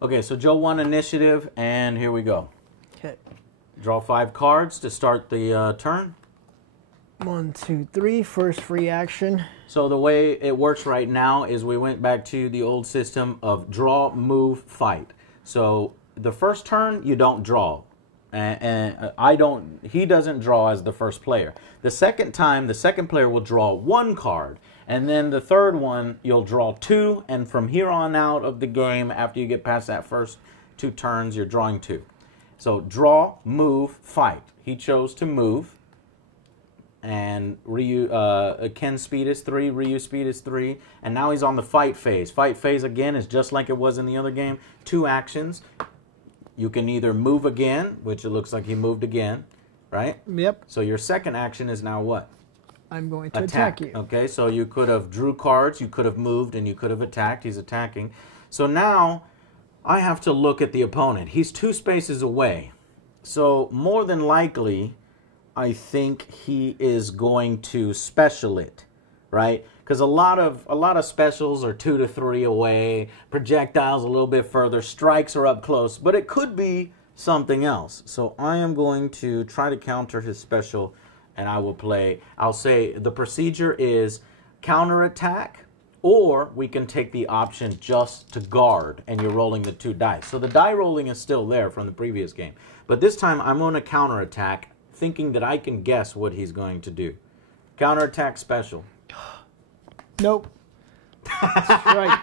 Okay, so Joe won initiative, and here we go. Okay. Draw 5 cards to start the turn. 1, 2, 3. First free action. So the way it works right now is we went back to the old system of draw, move, fight. So the first turn, you don't draw. And he doesn't draw as the first player. The second time, the second player will draw 1 card. And then the third one, you'll draw 2. And from here on out of the game, after you get past that first 2 turns, you're drawing 2. So draw, move, fight. He chose to move. And Ken's speed is 3, Ryu's speed is 3. And now he's on the fight phase. Fight phase, again, is just like it was in the other game. 2 actions. You can either move again, which it looks like he moved again, right? Yep. So your second action is now what? I'm going to attack you. Okay, so you could have drew cards, you could have moved, and you could have attacked. He's attacking. So now I have to look at the opponent. He's 2 spaces away. So more than likely, I think he is going to special it, right? Because a lot of specials are 2 to 3 away, projectiles a little bit further, strikes are up close, but it could be something else. So I am going to try to counter his special, and I'll say the procedure is counterattack, or we can take the option just to guard, and you're rolling the 2 dice. So the die rolling is still there from the previous game, but this time I'm going to counterattack, thinking that I can guess what he's going to do. Counterattack special. Nope. Strike.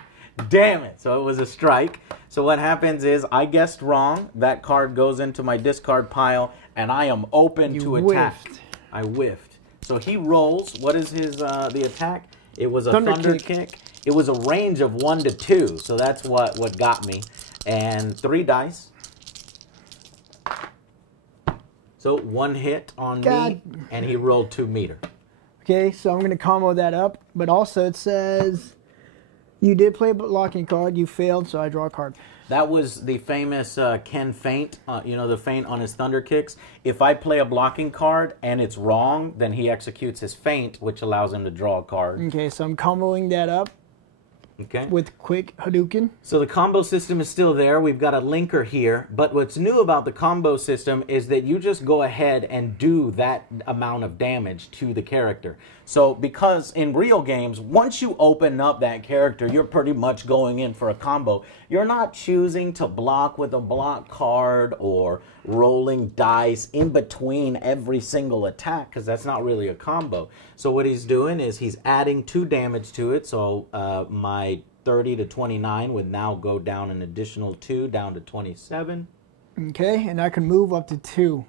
Damn it. So it was a strike. So what happens is I guessed wrong. That card goes into my discard pile, and I am open to attack. Whiffed. I whiffed. So he rolls. What is his the attack? It was a thunder kick. It was a range of 1 to 2. So that's what got me. And 3 dice. So 1 hit on me, and he rolled 2 meter. Okay, so I'm going to combo that up, but also it says you did play a blocking card, you failed, so I draw a card. That was the famous Ken feint, the feint on his thunder kicks. If I play a blocking card and it's wrong, then he executes his feint, which allows him to draw a card. Okay, so I'm comboing that up. Okay. With quick Hadouken. So the combo system is still there. We've got a linker here. But what's new about the combo system is that you just go ahead and do that amount of damage to the character. So because in real games, once you open up that character, you're pretty much going in for a combo. You're not choosing to block with a block card or rolling dice in between every single attack, because that's not really a combo. So what he's doing is he's adding 2 damage to it. So my 30 to 29 would now go down an additional 2, down to 27. Okay, and I can move up to 2.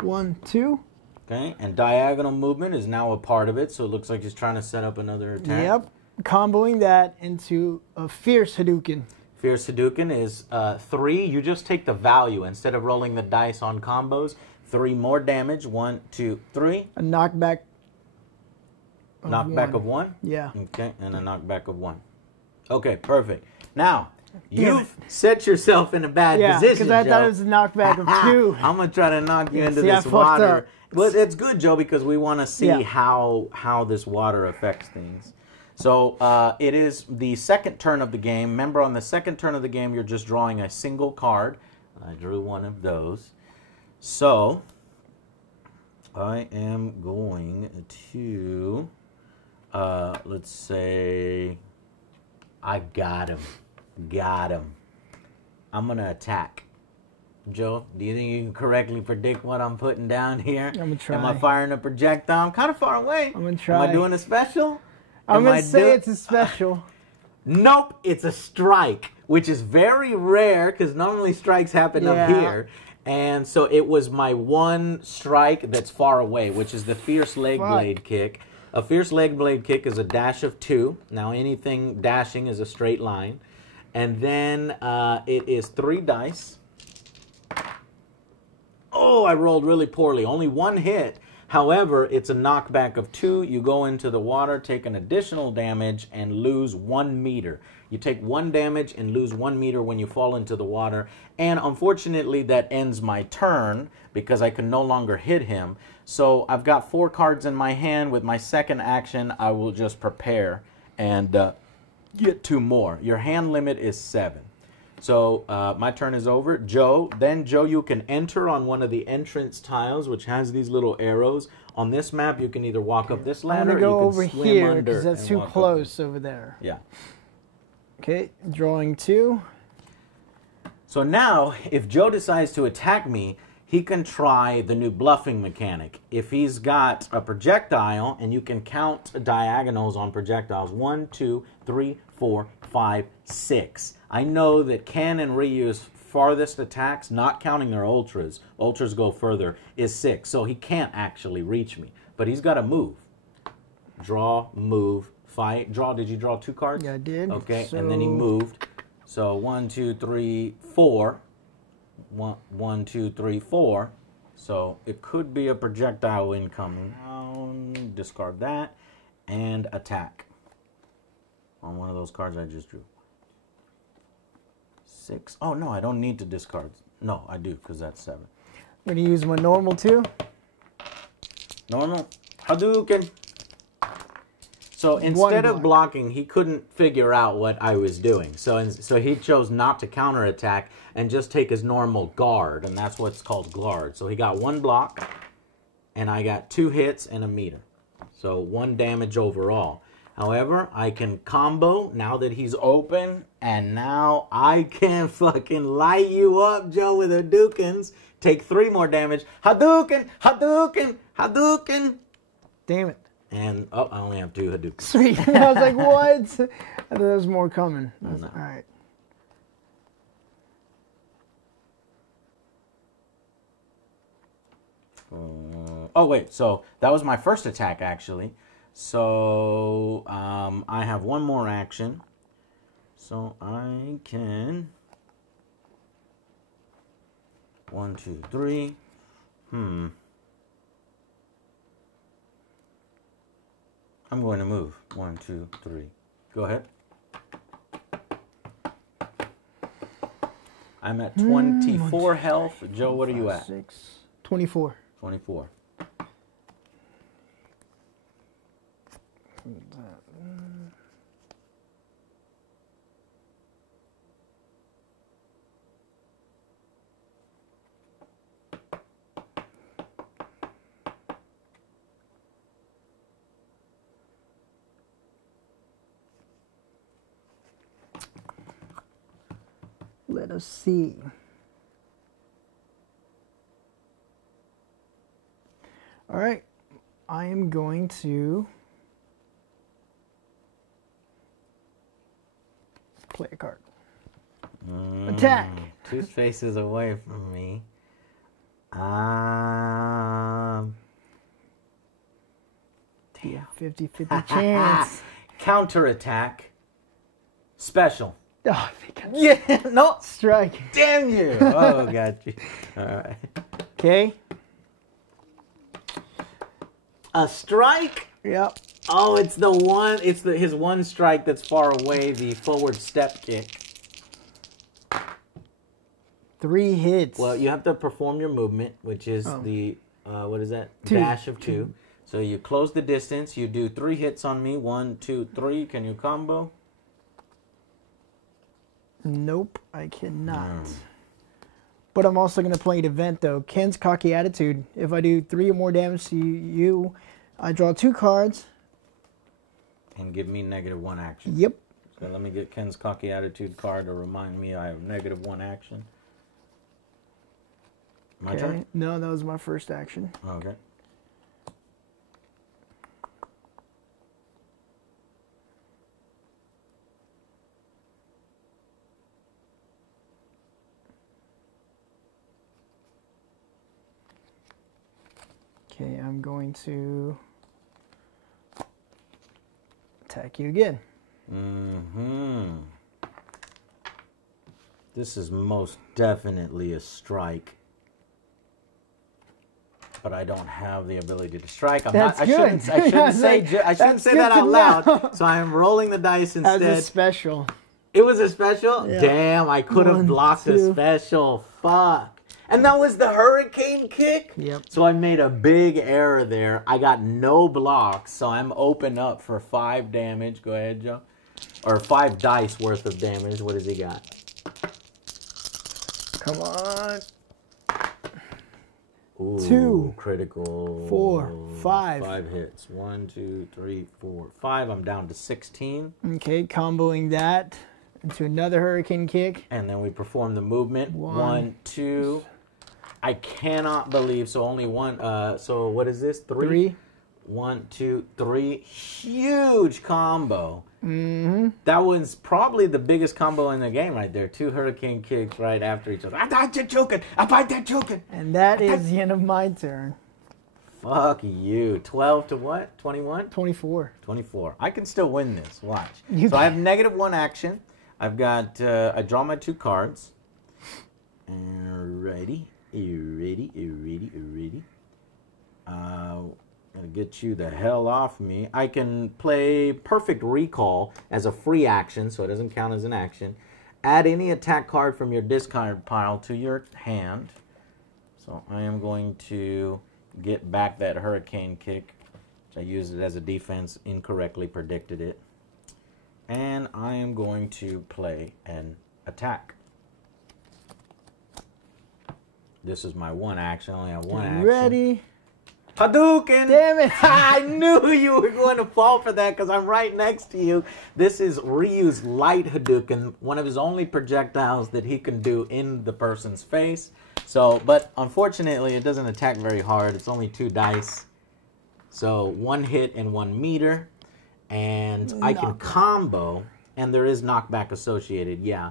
1, 2. Okay, and diagonal movement is now a part of it, so it looks like he's trying to set up another attack. Yep, comboing that into a fierce Hadouken. Fierce Hadouken is 3. You just take the value instead of rolling the dice on combos. 3 more damage. 1, 2, 3. A knockback. Knockback of 1? Yeah. Okay, and a knockback of 1. Okay, perfect. Now, you've set yourself in a bad position, Yeah, because I Joe. thought it was a knockback of 2. I'm going to try to knock you into See, I this fucked water. up. Well, it's good, Joe, because we want to see how this water affects things. So it is the second turn of the game. Remember, on the second turn of the game, you're just drawing a single card. I drew one of those. So I am going to, let's say, I got him. Got him. I'm going to attack. Joe, do you think you can correctly predict what I'm putting down here? I'm going to try. Am I firing a projectile? I'm kind of far away. I'm going to try. Am I doing a special? I'm going to say it's a special. Nope, it's a strike, which is very rare because normally strikes happen up here. And so it was my 1 strike that's far away, which is the fierce leg blade kick. A fierce leg blade kick is a dash of 2. Now anything dashing is a straight line. And then it is 3 dice. Oh, I rolled really poorly. Only 1 hit. However, it's a knockback of 2. You go into the water, take an additional damage, and lose 1 meter. You take 1 damage and lose 1 meter when you fall into the water. And unfortunately, that ends my turn because I can no longer hit him. So I've got 4 cards in my hand. With my second action, I will just prepare and get 2 more. Your hand limit is 7. So my turn is over. Joe, you can enter on one of the entrance tiles, which has these little arrows. On this map, you can either walk up this ladder, I'm gonna go or you over can swim here under because that's and too walk up close over there. Yeah. Okay, drawing 2. So now, if Joe decides to attack me, he can try the new bluffing mechanic. If he's got a projectile, and you can count diagonals on projectiles, 1, 2, 3, 4, 5, 6. I know that Ken and Ryu's farthest attacks, not counting their ultras go further, is 6. So he can't actually reach me. But he's got to move. Draw, move, fight. Draw, did you draw 2 cards? Yeah, I did. Okay, and then he moved. So 1, 2, 3, 4. 1, 2, 3, 4. So it could be a projectile incoming. Discard that. And attack. On one of those cards I just drew. 6. Oh, no, I don't need to discard. No, I do, because that's 7. I'm going to use my normal too. Normal. Hadouken. So instead of blocking, he couldn't figure out what I was doing. So he chose not to counterattack and just take his normal guard, and that's what's called guard. So he got 1 block, and I got 2 hits and a meter. So 1 damage overall. However, I can combo now that he's open, and now I can fucking light you up, Joe, with Hadoukens. Take 3 more damage. Hadouken! Hadouken! Hadouken! Damn it. And, oh, I only have 2 Hadoukens. Sweet. I was like, what? I thought there was more coming. No. All right. Oh, wait. So that was my first attack, actually. So I have 1 more action. So I can... 1, 2, 3. I'm going to move. 1, 2, 3. Go ahead. I'm at 24 health. Joe, what are you at? 6, 24. 24. Let us see. All right. I am going to play a card. Attack. 2 spaces away from me. Damn. 50-50 chance. Counterattack. Special. Oh, Yeah, no. strike. Damn you. Oh, got you. All right. Okay. A strike? Yep. Oh, it's the one. It's his 1 strike that's far away. The forward step kick. 3 hits. Well, you have to perform your movement, which is the what is that? 2. Dash of 2. So you close the distance. You do 3 hits on me. 1, 2, 3. Can you combo? Nope, I cannot. But I'm also going to play an event, though. Ken's Cocky Attitude. If I do 3 or more damage to you, I draw 2 cards. And give me -1 action. Yep. So let me get Ken's Cocky Attitude card to remind me I have -1 action. My turn? No, that was my first action. Okay. Okay, I'm going to attack you again. This is most definitely a strike. But I don't have the ability to strike. That's I good. shouldn't say that out loud. know. So I'm rolling the dice instead. As a special. It was a special? Yeah. Damn, I could have 1, blocked 2. a special. Fuck. And that was the hurricane kick? Yep. So I made a big error there. I got no blocks, so I'm open up for 5 damage. Go ahead, Joe. Or 5 dice worth of damage. What has he got? Come on. Ooh, 2, critical. 4, 5. 5 hits. 1, 2, 3, 4, 5. I'm down to 16. Okay, comboing that into another hurricane kick. And then we perform the movement. 1, 1, 2. I cannot believe, so only one. So what is this? 3. 1, 2, 3. Huge combo. Mm-hmm. That was probably the biggest combo in the game right there. 2 hurricane kicks right after each other. I thought you're joking. I fight that joking. And that is the end of my turn. Fuck you. 12 to what? 21? 24. 24. I can still win this. Watch. You So I have can. -1 action. I've got, I draw my 2 cards. Alrighty. Ready. Gonna get you the hell off me. I can play Perfect Recall as a free action, so it doesn't count as an action. Add any attack card from your discard pile to your hand. So I am going to get back that hurricane kick, which I used it as a defense, incorrectly predicted it. And I am going to play an attack. This is my 1 action. I only have 1 action. Ready? Hadouken! Damn it! I knew you were going to fall for that because I'm right next to you. This is Ryu's light Hadouken, one of his only projectiles that he can do in the person's face. So, but unfortunately, it doesn't attack very hard. It's only 2 dice. So 1 hit and 1 meter. And I can combo, and there is knockback associated, yeah.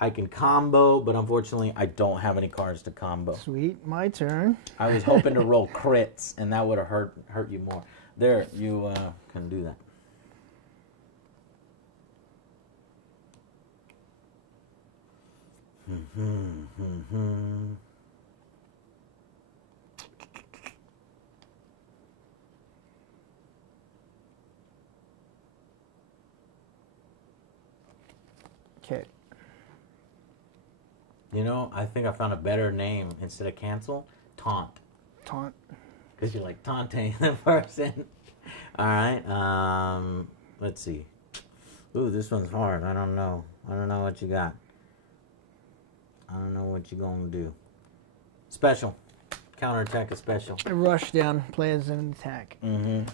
I can combo, but unfortunately, I don't have any cards to combo. Sweet, my turn. I was hoping to roll crits, and that would have hurt you more. There, you can do that. Okay. You know, I think I found a better name instead of cancel. Taunt. Taunt. Because you're like taunting the person. All right. Let's see. Ooh, this one's hard. I don't know. I don't know what you got. I don't know what you're going to do. Special. Counterattack is special. A rush down, play as an attack. Mm-hmm.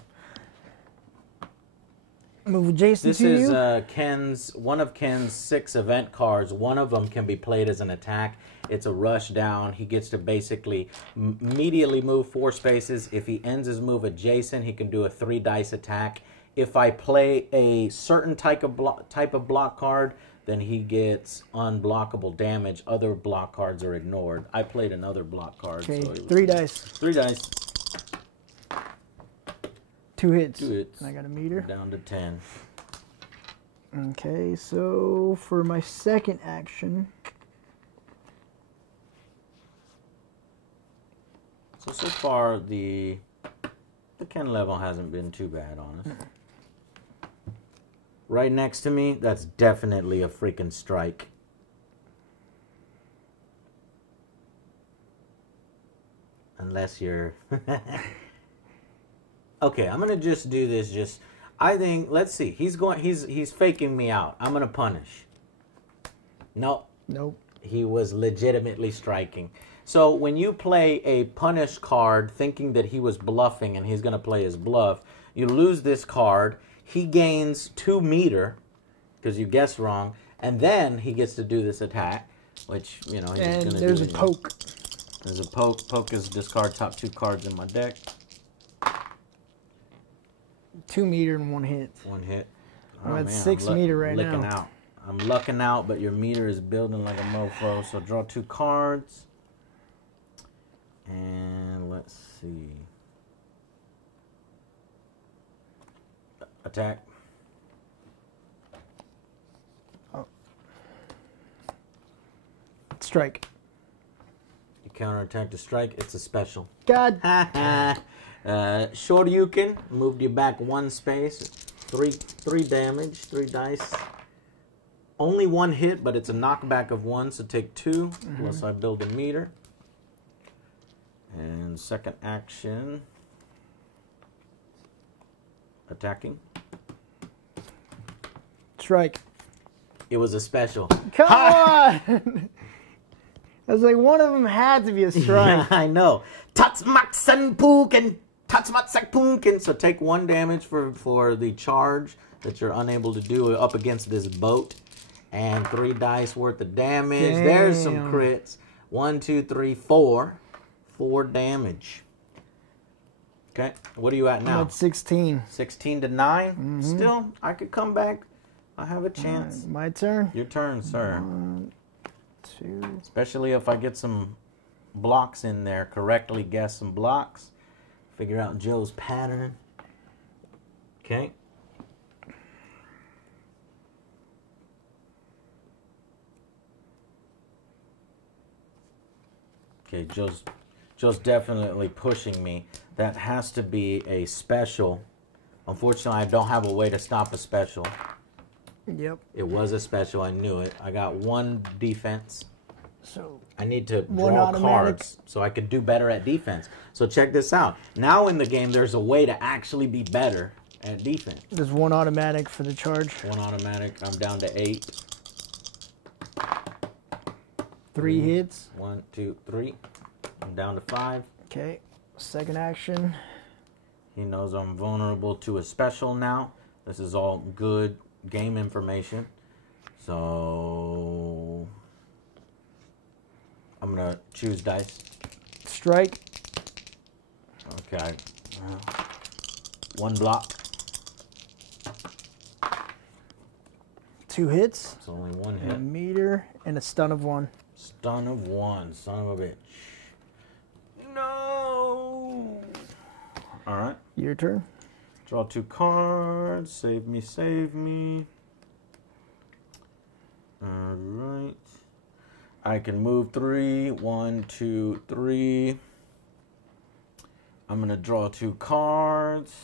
Move Jason This to is you. one of Ken's 6 event cards. One of them can be played as an attack. It's a rush down. He gets to basically immediately move 4 spaces. If he ends his move adjacent, he can do a 3 dice attack. If I play a certain type of block card, then he gets unblockable damage. Other block cards are ignored. I played another block card. Okay, so 3 dice. 3 dice. 2 hits. 2 hits. And I got a meter. Down to 10. Okay, so for my second action, So far the Ken level hasn't been too bad on us. Right next to me, that's definitely a freaking strike. Unless you're... Okay, I'm gonna just do this. I think. Let's see. He's faking me out. I'm gonna punish. Nope. nope. He was legitimately striking. So when you play a punish card, thinking that he was bluffing and he's gonna play his bluff, you lose this card. He gains 2 meter because you guessed wrong, and then he gets to do this attack, which he's And gonna do. there's a poke. There's a poke. Poke is discard top 2 cards in my deck. 2 meter and 1 hit. 1 hit. I'm at 6 meter right licking now. out. I'm lucking out, but your meter is building like a mofo. So draw 2 cards. And let's see. Attack. Oh. Strike. You counterattack to strike. It's a special. God. Shoryuken moved you back 1 space. 3 damage. 3 dice. Only 1 hit, but it's a knockback of 1, so take 2. Plus I build a meter. And second action. Attacking. Strike. It was a special. Come on! I was like, one of them had to be a strike. Yeah, I know. Tatsmatsan Puken. Tatsmatsak Puken. So take 1 damage for the charge that you're unable to do up against this boat. And 3 dice worth of damage. Damn. There's some crits. 1, 2, 3, 4. 4 damage. Okay. What are you at now? I'm at 16. 16 to 9. Still, I could come back. I have a chance. My turn. Your turn, sir. 1, 2. Especially if I get some blocks in there. Correctly guess some blocks. Figure out Joe's pattern. Okay. Okay, Joe's definitely pushing me. That has to be a special. Unfortunately, I don't have a way to stop a special. Yep. It was a special. I knew it. I got 1 defense. So I need to one draw automatic. cards so I could do better at defense. So check this out. Now in the game, there's a way to actually be better at defense. there's 1 automatic for the charge. 1 automatic. I'm down to 8. 3 hits. 1, 2, 3. I'm down to 5. Okay. Second action. He knows I'm vulnerable to a special now. This is all good game information. So I'm going to choose dice. Strike. Okay. 1 block. 2 hits. It's only 1 And a hit. meter and a stun of 1. Stun of 1. Son of a bitch. No. All right. Your turn. Draw 2 cards. Save me, save me. All right. I can move 3. 1, 2, 3. I'm going to draw 2 cards.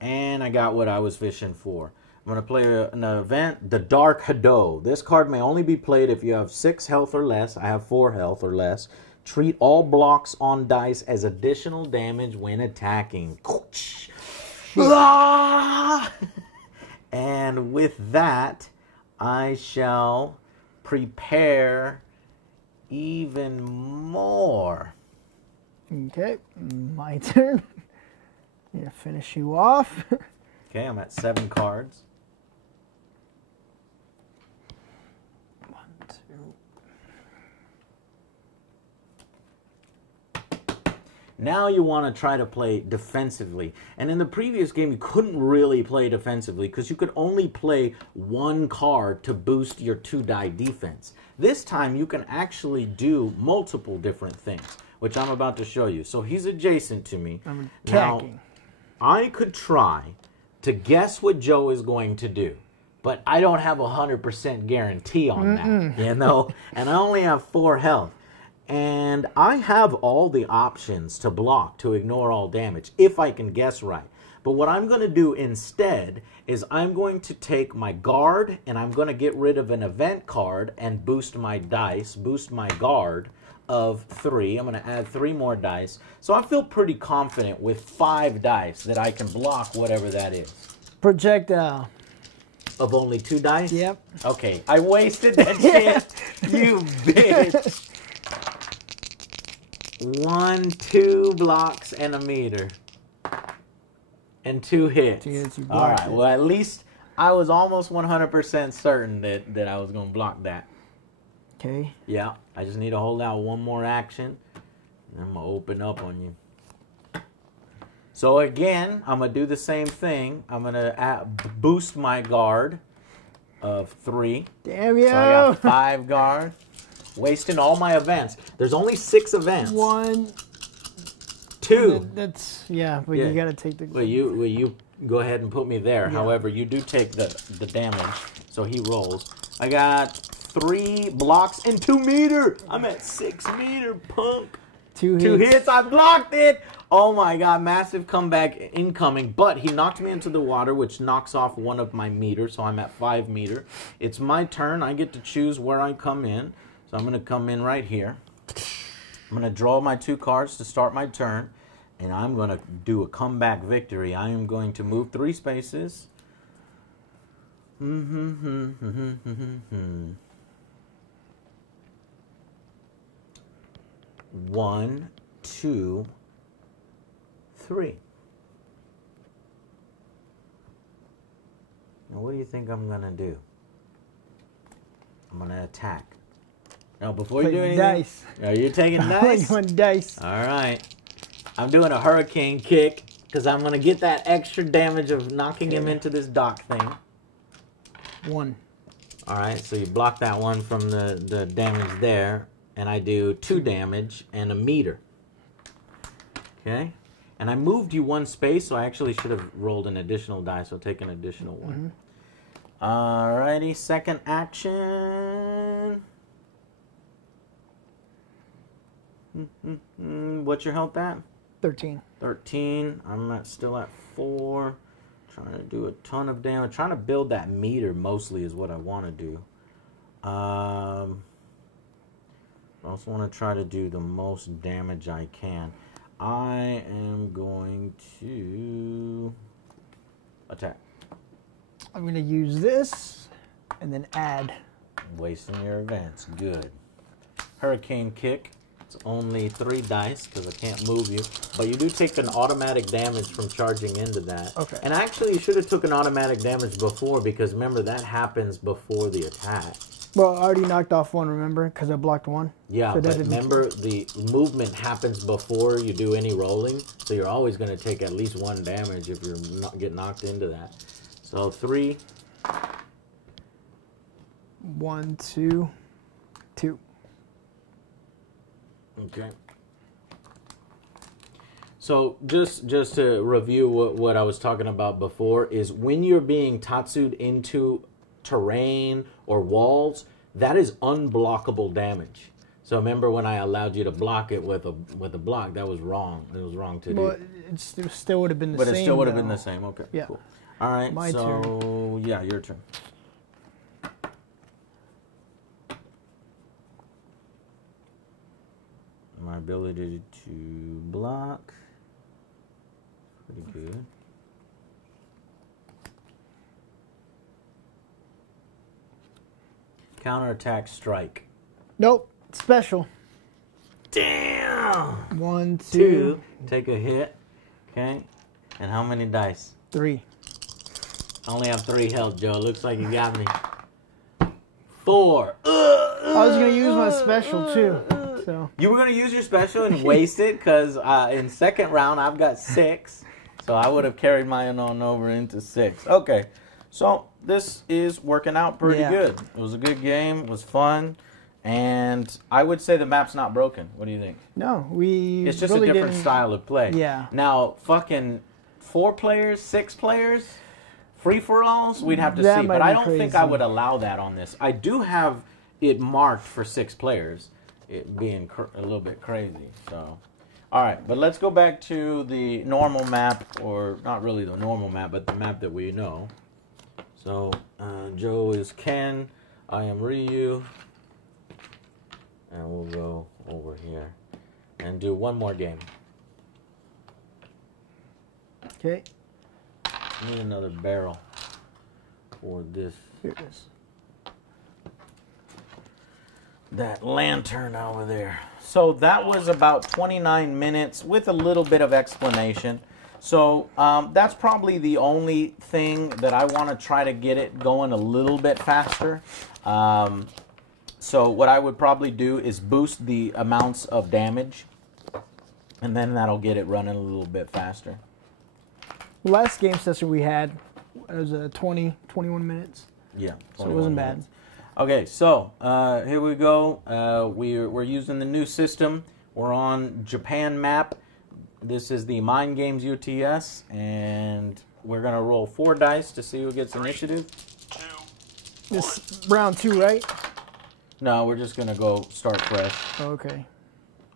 And I got what I was fishing for. I'm going to play an event, the Dark Hado. This card may only be played if you have 6 health or less. I have 4 health or less. Treat all blocks on dice as additional damage when attacking. And with that, I shall prepare even more. Okay. My turn. Yeah, finish you off. Okay, I'm at 7 cards. 1, 2. Now you want to try to play defensively. And in the previous game, you couldn't really play defensively because you could only play 1 card to boost your 2-die defense. This time, you can actually do multiple different things, which I'm about to show you. So he's adjacent to me. I'm attacking. Now, I could try to guess what Joe is going to do, but I don't have 100% guarantee on that, you know? And I only have 4 health. And I have all the options to block, to ignore all damage, if I can guess right. But what I'm going to do instead is I'm going to take my guard, and I'm going to get rid of an event card and boost my dice, boost my guard of 3. I'm going to add 3 more dice. So I feel pretty confident with 5 dice that I can block whatever that is. Projectile. Of only 2 dice? Yep. Okay, I wasted that shit. You bitch. 1, 2 blocks and a meter. And 2 hits. 2 hits, you All blocked right, it. well, at least I was almost 100% certain that I was going to block that. Okay. Yeah, I just need to hold out 1 more action. And I'm going to open up on you. So again, I'm going to do the same thing. I'm going to boost my guard of 3. Damn you. So I got 5 guard. Wasting all my events. There's only 6 events. 1, 2. That's, yeah, but Yeah. you got to take the... Well, you go ahead and put me there. Yeah. However, you do take the damage. So he rolls. I got 3 blocks and 2 meter. I'm at 6 meter, punk. 2 hits. 2 hits. I blocked it. Oh my god, massive comeback incoming. But he knocked me into the water, which knocks off 1 of my meters. So I'm at 5 meter. It's my turn. I get to choose where I come in. So I'm going to come in right here. I'm going to draw my 2 cards to start my turn. And I'm going to do a comeback victory. I am going to move 3 spaces. 1, 2, 3. Now, what do you think I'm gonna do? I'm gonna attack. Now, before you do anything, dice. Are you taking dice? I'm doing dice. All right. I'm doing a hurricane kick because I'm gonna get that extra damage of knocking him into this dock thing. 1. All right. So you block that one from the damage there, and I do 2 damage and a meter. Okay. And I moved you 1 space, so I actually should have rolled an additional die, so take an additional 1. Alrighty, second action. What's your health at? 13. 13. I'm still at 4. Trying to do a ton of damage. Trying to build that meter mostly is what I want to do. I also want to try to do the most damage I can. I am going to attack. I'm going to use this and then add. Wasting your advance. Good. Hurricane kick. It's only 3 dice because I can't move you. But you do take an automatic damage from charging into that. Okay. And actually, you should have took an automatic damage before because remember, that happens before the attack. Well, I already knocked off 1, remember? Because I blocked 1. Yeah, so but remember, the movement happens before you do any rolling. So you're always going to take at least 1 damage if you get knocked into that. So 3. 1, 2, 2. Okay. So just to review what I was talking about before is when you're being tatsued into terrain or walls, that is unblockable damage. So remember when I allowed you to block it with a block, that was wrong. It was wrong to do. It still would have been the same. But it still would have been the same. Okay. Yeah. Cool. All right. My turn. Yeah, your turn. My ability to block. Pretty good. Counterattack strike. Nope. Special. Damn. 1, 2. Take a hit. Okay. And how many dice? 3. I only have 3 health, Joe. Looks like you got me. 4. I was going to use my special, too. So. You were going to use your special and waste it because in second round I've got 6. So I would have carried mine on over into 6. Okay. So this is working out pretty good. It was a good game. It was fun. And I would say the map's not broken. What do you think? No, it's just really a different style of play. Yeah. Now, fucking 4 players, 6 players, free-for-alls, we'd have to see. But I don't think I would allow that on this. I do have it marked for 6 players, it being a little bit crazy. So, all right. But let's go back to the normal map, or not really the normal map, but the map that we know. So, Joe is Ken. I am Ryu. And we'll go over here and do one more game. Okay. Need another barrel for this. Here it is. That lantern over there. So that was about 29 minutes with a little bit of explanation. So that's probably the only thing that I want to try to get it going a little bit faster. So what I would probably do is boost the amounts of damage, and then that'll get it running a little bit faster. Last game session we had was 21 minutes. Yeah. So it wasn't bad. Okay, so here we go. We're using the new system. We're on Japan map. This is the MindGames UTS, and we're going to roll 4 dice to see who gets initiative. 3, 2, This round 2, right? No, we're just going to go start fresh. Okay.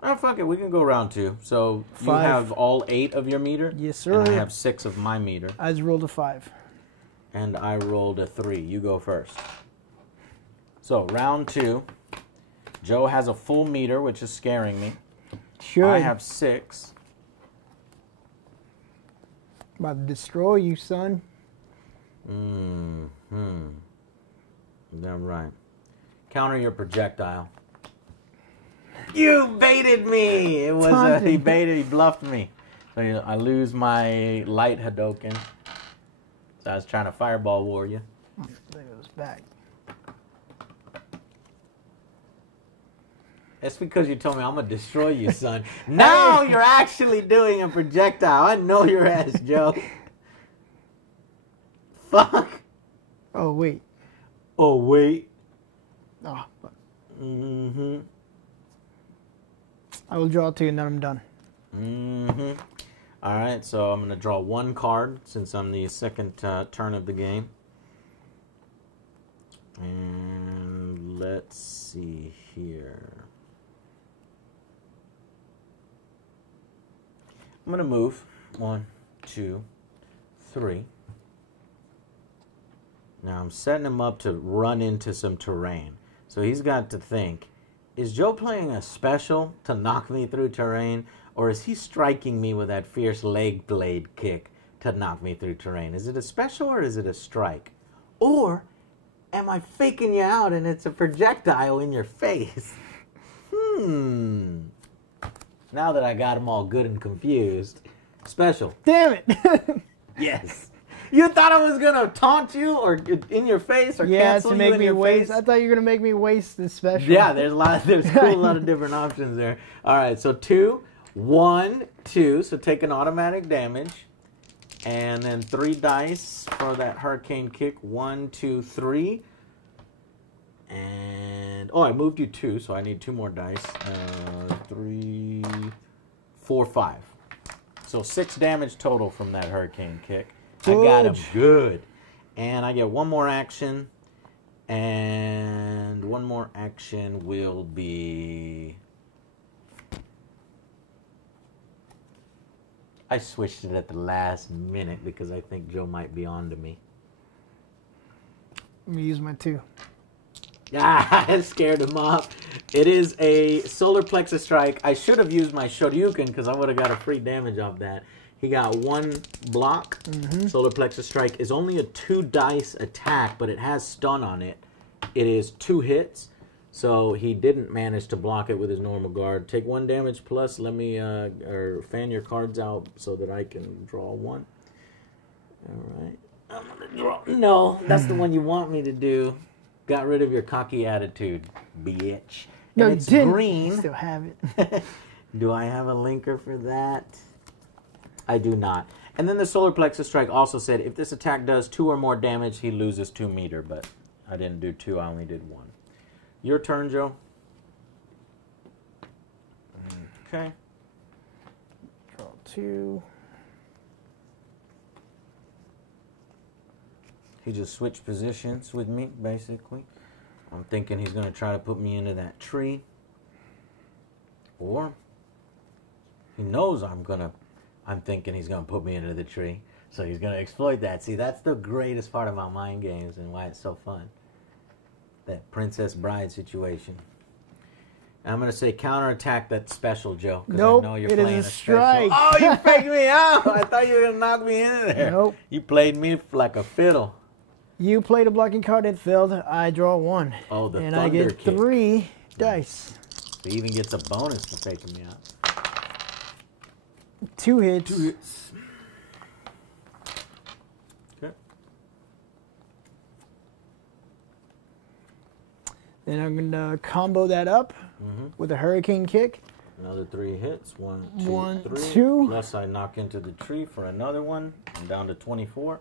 Oh, fuck it. We can go round 2. So 5. You have all 8 of your meter? Yes, sir. And I have 6 of my meter. I just rolled a 5. And I rolled a 3. You go first. So, round 2. Joe has a full meter, which is scaring me. Sure. I have 6. About to destroy you, son. Damn right. Counter your projectile. You baited me. It was Taunted. he bluffed me. So I lose my light Hadoken. So I was trying to fireball war you. There goes back. That's because you told me I'm gonna destroy you, son. Now you're actually doing a projectile. I know your ass, Joe. Fuck. Oh, wait. Oh, wait. Oh, fuck. Mm-hmm. I will draw 2 and then I'm done. Mm-hmm. All right, so I'm going to draw 1 card since I'm the second turn of the game. And let's see here. I'm going to move 1, 2, 3. Now I'm setting him up to run into some terrain. So he's got to think, is Joe playing a special to knock me through terrain? Or is he striking me with that fierce leg blade kick to knock me through terrain? Is it a special or is it a strike? Or am I faking you out and it's a projectile in your face? Now that I got them all good and confused. Special. Damn it! Yes. You thought I was going to taunt you or in your face or cancel to you make in me your waste. face? I thought you were going to make me waste this special. Yeah, there's a lot of different options there. All right, so 2, 1, 2. So take an automatic damage. And then 3 dice for that hurricane kick. 1, 2, 3. And, I moved you 2, so I need 2 more dice. 3, 4, 5. So 6 damage total from that hurricane kick. I got him good. And I get 1 more action. And 1 more action will be... I switched it at the last minute because I think Joe might be on to me. Let me use my 2. I scared him off. It is a solar plexus strike. I should have used my Shoryuken because I would have got a free damage off that. He got 1 block. Solar plexus strike is only a 2 dice attack, but it has stun on it. It is 2 hits, so he didn't manage to block it with his normal guard. Take 1 damage plus. Let me fan your cards out so that I can draw 1. All right. I'm gonna draw. No, that's the one you want me to do. Got rid of your cocky attitude, bitch. No, and you it's didn't. green. You still have it. Do I have a linker for that? I do not. And then the solar plexus strike also said if this attack does 2 or more damage, he loses 2 meter. But I didn't do 2. I only did 1. Your turn, Joe. Okay. Draw 2. He just switched positions with me, basically. I'm thinking he's going to try to put me into that tree. Or he knows I'm thinking he's going to put me into the tree. So he's going to exploit that. See, that's the greatest part about mind games and why it's so fun. That Princess Bride situation. And I'm going to say counterattack that special, Joe. Nope, I know you're it playing is a special. strike. Oh, you faked me out. I thought you were going to knock me into there. Nope. You played me like a fiddle. You played a blocking card, it failed. I draw 1. Oh, the and thunder I get kick. 3 dice. He even gets a bonus for taking me out. 2 hits. 2 hits. Okay. Then I'm going to combo that up with a hurricane kick. Another 3 hits. 1, 2, 1, 3. 2. Plus I knock into the tree for another one. I'm down to 24.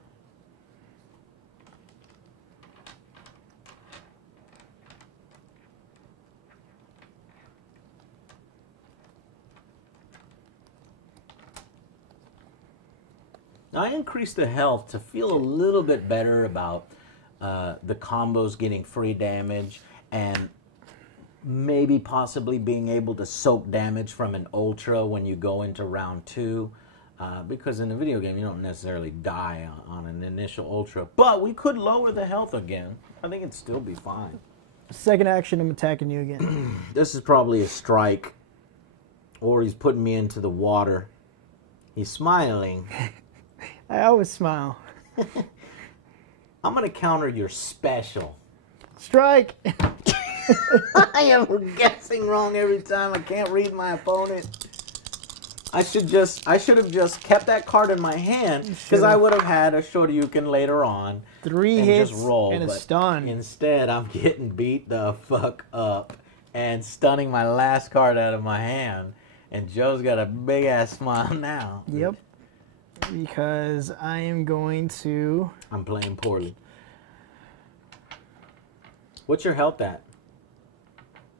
Now I increased the health to feel a little bit better about the combos getting free damage and maybe possibly being able to soak damage from an ultra when you go into round 2. Because in a video game you don't necessarily die on an initial ultra. But we could lower the health again. I think it'd still be fine. Second action, I'm attacking you again. This is probably a strike. Or he's putting me into the water. He's smiling. I always smile. I'm going to counter your special. Strike! I am guessing wrong every time. I can't read my opponent. I should have just kept that card in my hand because I would have had a Shoryuken later on. 3 and hits just roll, and a but stun. Instead, I'm getting beat the fuck up and stunning my last card out of my hand. And Joe's got a big ass smile now. Yep. Because I am going to... I'm playing poorly. What's your health at?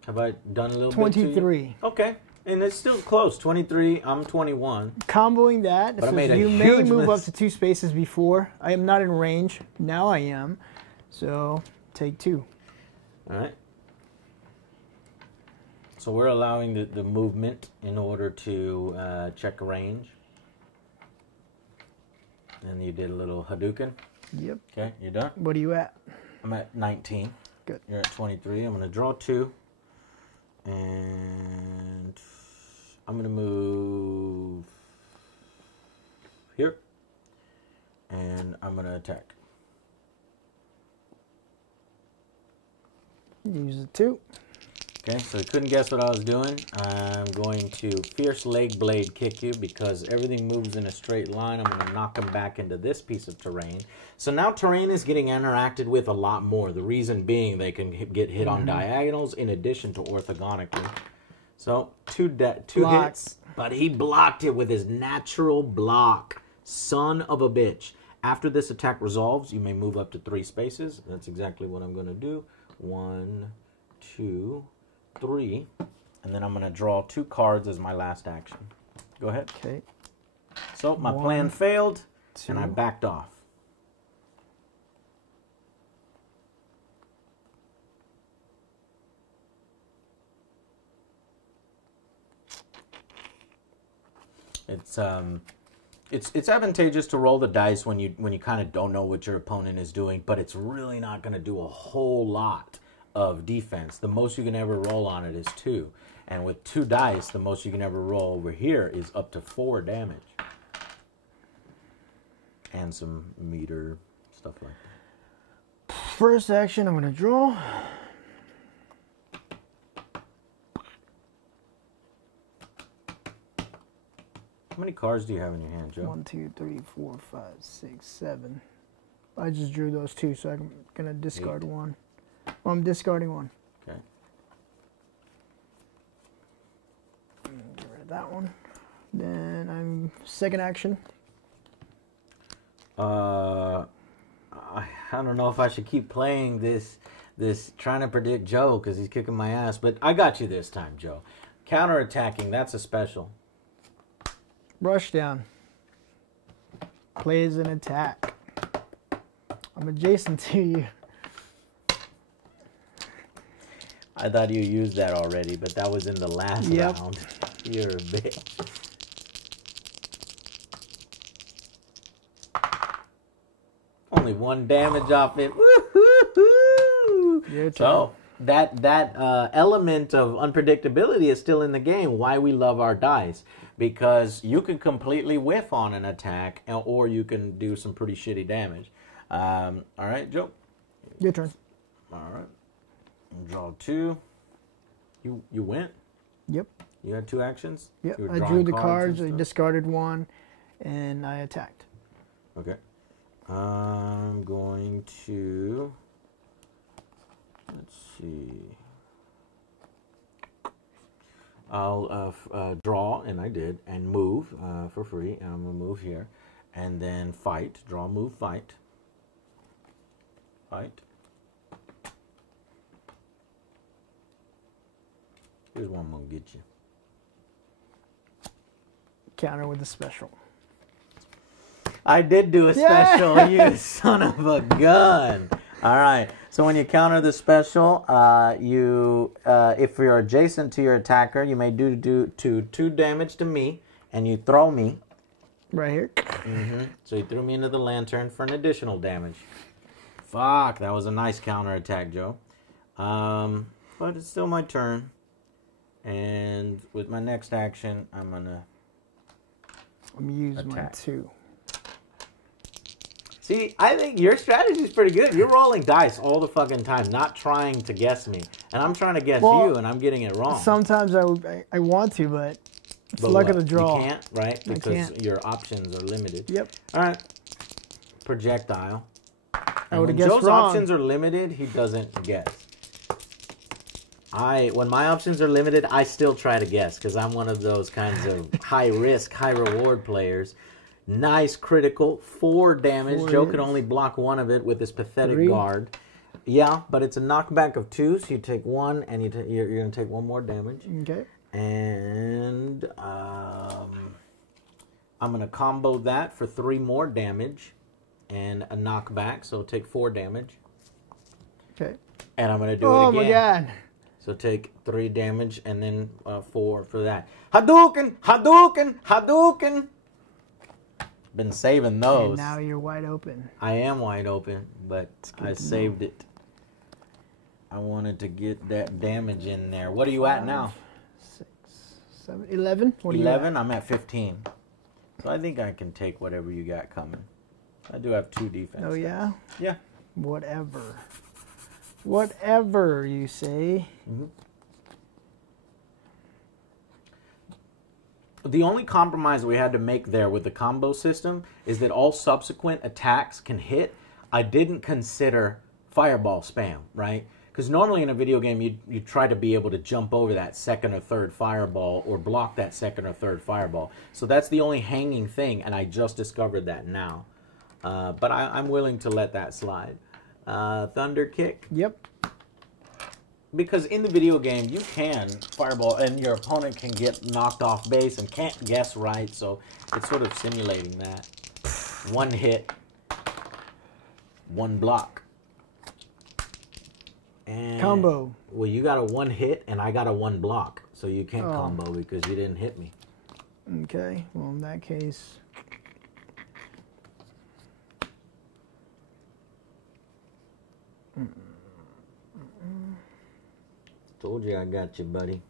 Have I done a little 23. bit to you? Okay. And it's still close. 23, I'm 21. Comboing that, But I made a you may huge move miss. up to 2 spaces before. I am not in range. Now I am. So, take 2. All right. So we're allowing the movement in order to check range. And you did a little Hadouken. Yep. Okay, you done? What are you at? I'm at 19. Good. You're at 23. I'm going to draw 2. And I'm going to move here. And I'm going to attack. Use the 2. Okay, so you couldn't guess what I was doing. I'm going to Fierce Leg Blade kick you because everything moves in a straight line. I'm going to knock him back into this piece of terrain. So now terrain is getting interacted with a lot more. The reason being they can get hit on diagonals in addition to orthogonically. So two hits, but he blocked it with his natural block. Son of a bitch. After this attack resolves, you may move up to 3 spaces. That's exactly what I'm going to do. 1, 2, 3, and then I'm going to draw 2 cards as my last action. Go ahead. Okay. So my plan failed, 2. and I backed off. It's advantageous to roll the dice when you kind of don't know what your opponent is doing, but it's really not going to do a whole lot of defense. The most you can ever roll on it is 2. And with 2 dice, the most you can ever roll over here is up to 4 damage. And some meter, stuff like that. First action, I'm going to draw. How many cards do you have in your hand, Joe? 1, 2, 3, 4, 5, 6, 7. I just drew those 2, so I'm going to discard 1. Well, I'm discarding 1. Okay. Get rid of that one. Then I'm second action. I don't know if I should keep playing this trying to predict Joe because he's kicking my ass, but I got you this time, Joe. Counterattacking, that's a special. Rush down. Plays an attack. I'm adjacent to you. I thought you used that already, but that was in the last round. You're a bitch. Only 1 damage off it. Woo-hoo-hoo! So that element of unpredictability is still in the game. Why we love our dice. Because you can completely whiff on an attack, or you can do some pretty shitty damage. All right, Joe. Your turn. All right. Draw 2. You went? Yep. You had 2 actions? Yep. You were I drawing drew the cards, and I stuff? discarded 1, and I attacked. Okay. I'm going to... Let's see. I'll draw, and I did, and move for free. And I'm going to move here. And then fight. Draw, move, fight. Fight. Here's one I'm going to get you. Counter with a special. I did do a special, you son of a gun. All right. So when you counter the special, if you're adjacent to your attacker, you may do 2 damage to me, and you throw me. Right here. So you threw me into the lantern for an additional damage. Fuck, that was a nice counter attack, Joe. But it's still my turn. And with my next action, I'm going to use attack. my 2. See, I think your strategy is pretty good. You're rolling dice all the fucking time, not trying to guess me. And I'm trying to guess Well, you, and I'm getting it wrong. Sometimes I want to, but it's But luck what? of the draw. You can't, right? I Because can't. your options are limited. Yep. All right. Projectile. I would When have guessed Joe's wrong. options are limited, he doesn't guess. When my options are limited, I still try to guess because I'm one of those kinds of high risk, high reward players. Nice critical, 4 damage. 4 Joe hits. could only block 1 of it with his pathetic 3. guard. Yeah, but it's a knockback of 2, so you take 1, and you're going to take 1 more damage. Okay. And I'm going to combo that for 3 more damage and a knockback, so take 4 damage. Okay. And I'm going to do it Oh again. my god. So take 3 damage and then 4 for that. Hadouken! Hadouken! Hadouken! Been saving those. And now you're wide open. I am wide open, but I to saved it. I wanted to get that damage in there. What are you at now? 6, 7, 11. What are 11? you I'm at 15. So I think I can take whatever you got coming. I do have 2 defense. at? Oh yeah. Yeah. Whatever. Whatever you say. Mm-hmm. The only compromise we had to make there with the combo system is that all subsequent attacks can hit. I didn't consider fireball spam, right? Because normally in a video game, you try to be able to jump over that second or third fireball or block that second or third fireball. So that's the only hanging thing, and I just discovered that now. But I'm willing to let that slide. Thunder kick. Yep. Because in the video game, you can fireball, and your opponent can get knocked off base and can't guess right, so it's sort of simulating that. 1 hit, 1 block. And, Combo. Well, you got a 1 hit, and I got a 1 block, so you can't Oh. combo because you didn't hit me. Okay. Well, in that case. Told you I got you, buddy.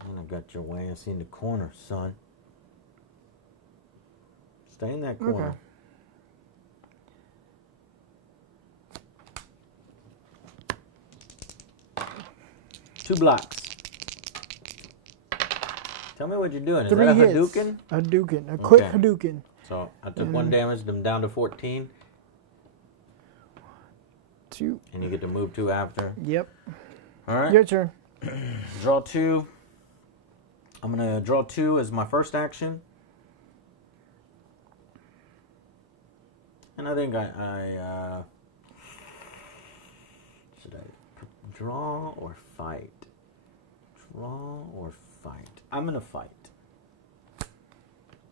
And I got your ass in the corner, son. Stay in that corner. Okay. 2 blocks. Tell me what you're doing. Is 3 that a hits. Hadouken? Hadouken. A quick Okay. Hadouken. So I took 1 damage, I'm down to 14. 2. And you get to move 2 after. Yep. All right. Your turn. Draw 2. I'm going to draw 2 as my first action. And I think I should I draw or fight? Draw or fight? I'm going to fight.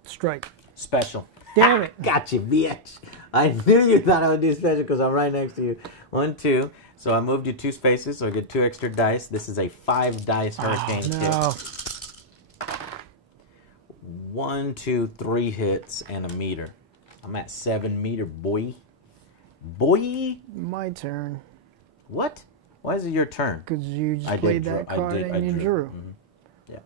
Strike. Special. Damn it. Gotcha, bitch. I knew you thought I would do special because I'm right next to you. 1, 2. So I moved you 2 spaces, so I get 2 extra dice. This is a 5 dice hurricane No. kick. 1, 2, 3 hits and a meter. I'm at 7 meter, boy. Boy. My turn. What? Why is it your turn? Because you just I did played draw- that I card did- and I you drew. drew. Mhm. Yeah.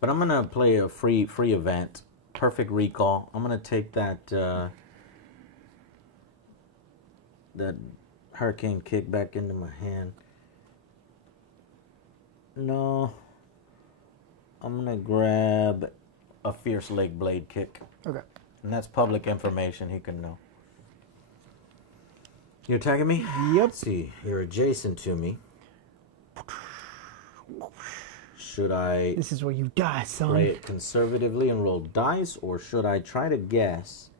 But I'm gonna play a free event. Perfect recall. I'm gonna take that that hurricane kick back into my hand. No. I'm gonna grab a fierce leg blade kick. Okay. And that's public information, he can know. You attacking me? Yep. Let's see, you're adjacent to me. Should I This is where you die, son. play it conservatively and roll dice, or should I try to guess?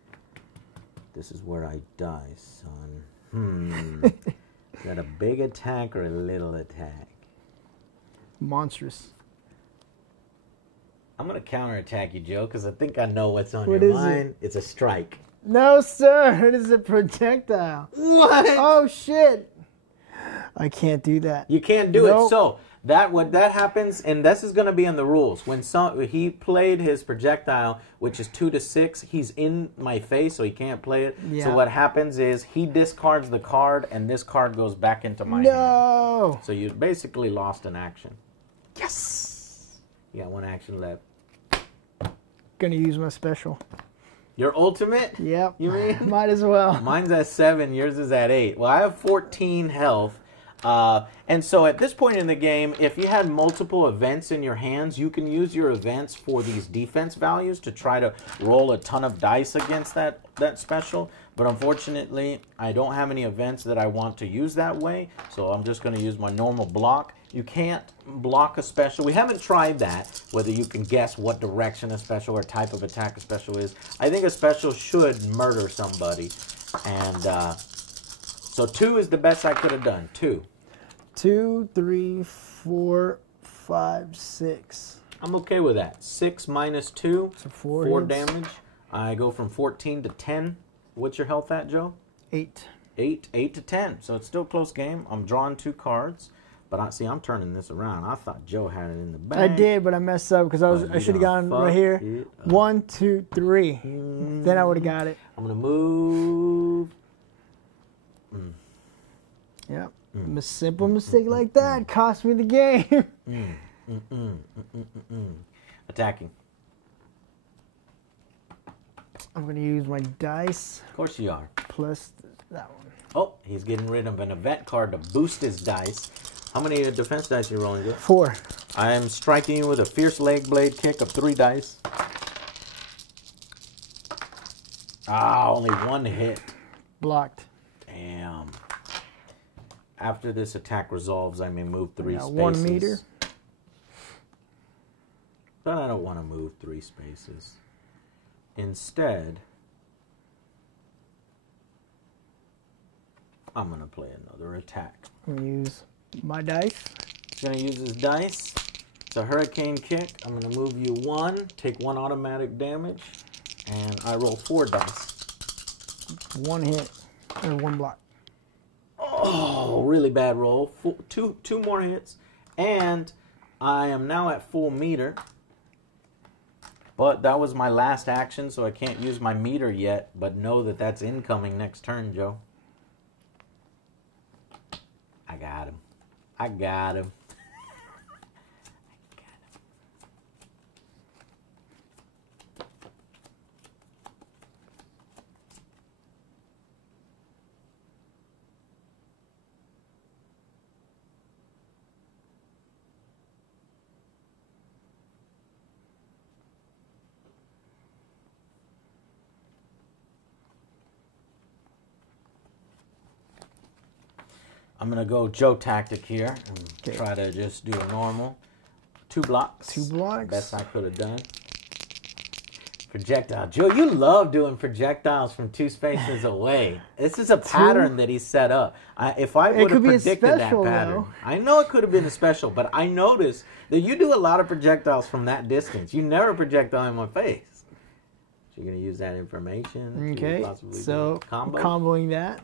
This is where I die, son. Is that a big attack or a little attack? Monstrous. I'm going to counterattack you, Joe, because I think I know what's on What your is it? mind. It's a strike. No, sir. It is a projectile. What? Oh, shit. I can't do that. You can't do Nope. it. So when that happens, and this is going to be in the rules. When he played his projectile, which is 2 to 6, he's in my face, so he can't play it. Yeah. So what happens is he discards the card, and this card goes back into my hand. No. So you basically lost an action. Yes. You got 1 action left. gonna use my special. Your ultimate? Yep. You mean? Might as well. Mine's at 7. Yours is at 8. Well, I have 14 health. And so at this point in the game, if you had multiple events in your hands, you can use your events for these defense values to try to roll a ton of dice against that special. But unfortunately, I don't have any events that I want to use that way. So I'm just going to use my normal block. You can't block a special. We haven't tried that, whether you can guess what direction a special or type of attack a special is. I think a special should murder somebody. And so 2 is the best I could have done. 2. 2, 3, 4, 5, 6. I'm okay with that. 6 minus 2, So 4 hits. damage. I go from 14 to 10. What's your health at, Joe? 8. 8 to 10. So it's still a close game. I'm drawing 2 cards. But I'm turning this around. I thought Joe had it in the bag. I did, but I messed up because I should have gone right here. 1, 2, 3. Then I would have got it. I'm going to move. Yep. A simple mistake like that cost me the game. Attacking. I'm going to use my dice Of course you are. plus that one. Oh, he's getting rid of an event card to boost his dice. How many defense dice are you rolling, Joe? 4. I am striking you with a fierce leg blade kick of 3 dice. Ah, only 1 hit. Blocked. Damn. After this attack resolves, I may move 3 Now spaces. 1 meter. But I don't want to move 3 spaces. Instead, I'm going to play another attack. I'm going to use my dice. He's going to use his dice. It's a hurricane kick. I'm going to move you 1, take 1 automatic damage, and I roll 4 dice. 1 hit. Or 1 block. Oh, really bad roll. 2 more hits. And I am now at full meter. But that was my last action, so I can't use my meter yet. But know that that's incoming next turn, Joe. I got him. I got him. I'm going to go Joe tactic here and try to just do a normal. 2 blocks. 2 blocks. Best I could have done. Projectile. Joe, you love doing projectiles from 2 spaces away. This is a pattern that he set up. If I would have predicted that pattern. Though. I know it could have been a special, but I noticed that you do a lot of projectiles from that distance. You never projectile in my face. So you're going to use that information. Okay. So comboing that.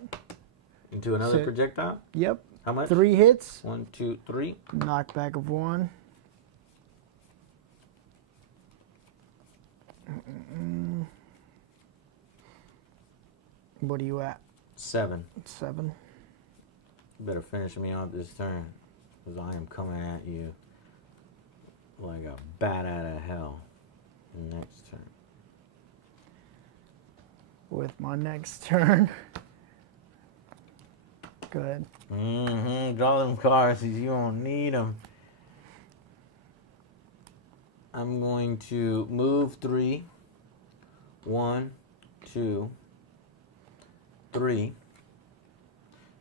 Into another projectile? Yep. How much? 3 hits. 1, 2, 3. Knockback of 1. What are you at? 7. 7. You better finish me off this turn, because I am coming at you like a bat out of hell next turn. With my next turn. Go ahead. Draw them cards, you don't need them. I'm going to move 3. 1, 2, 3.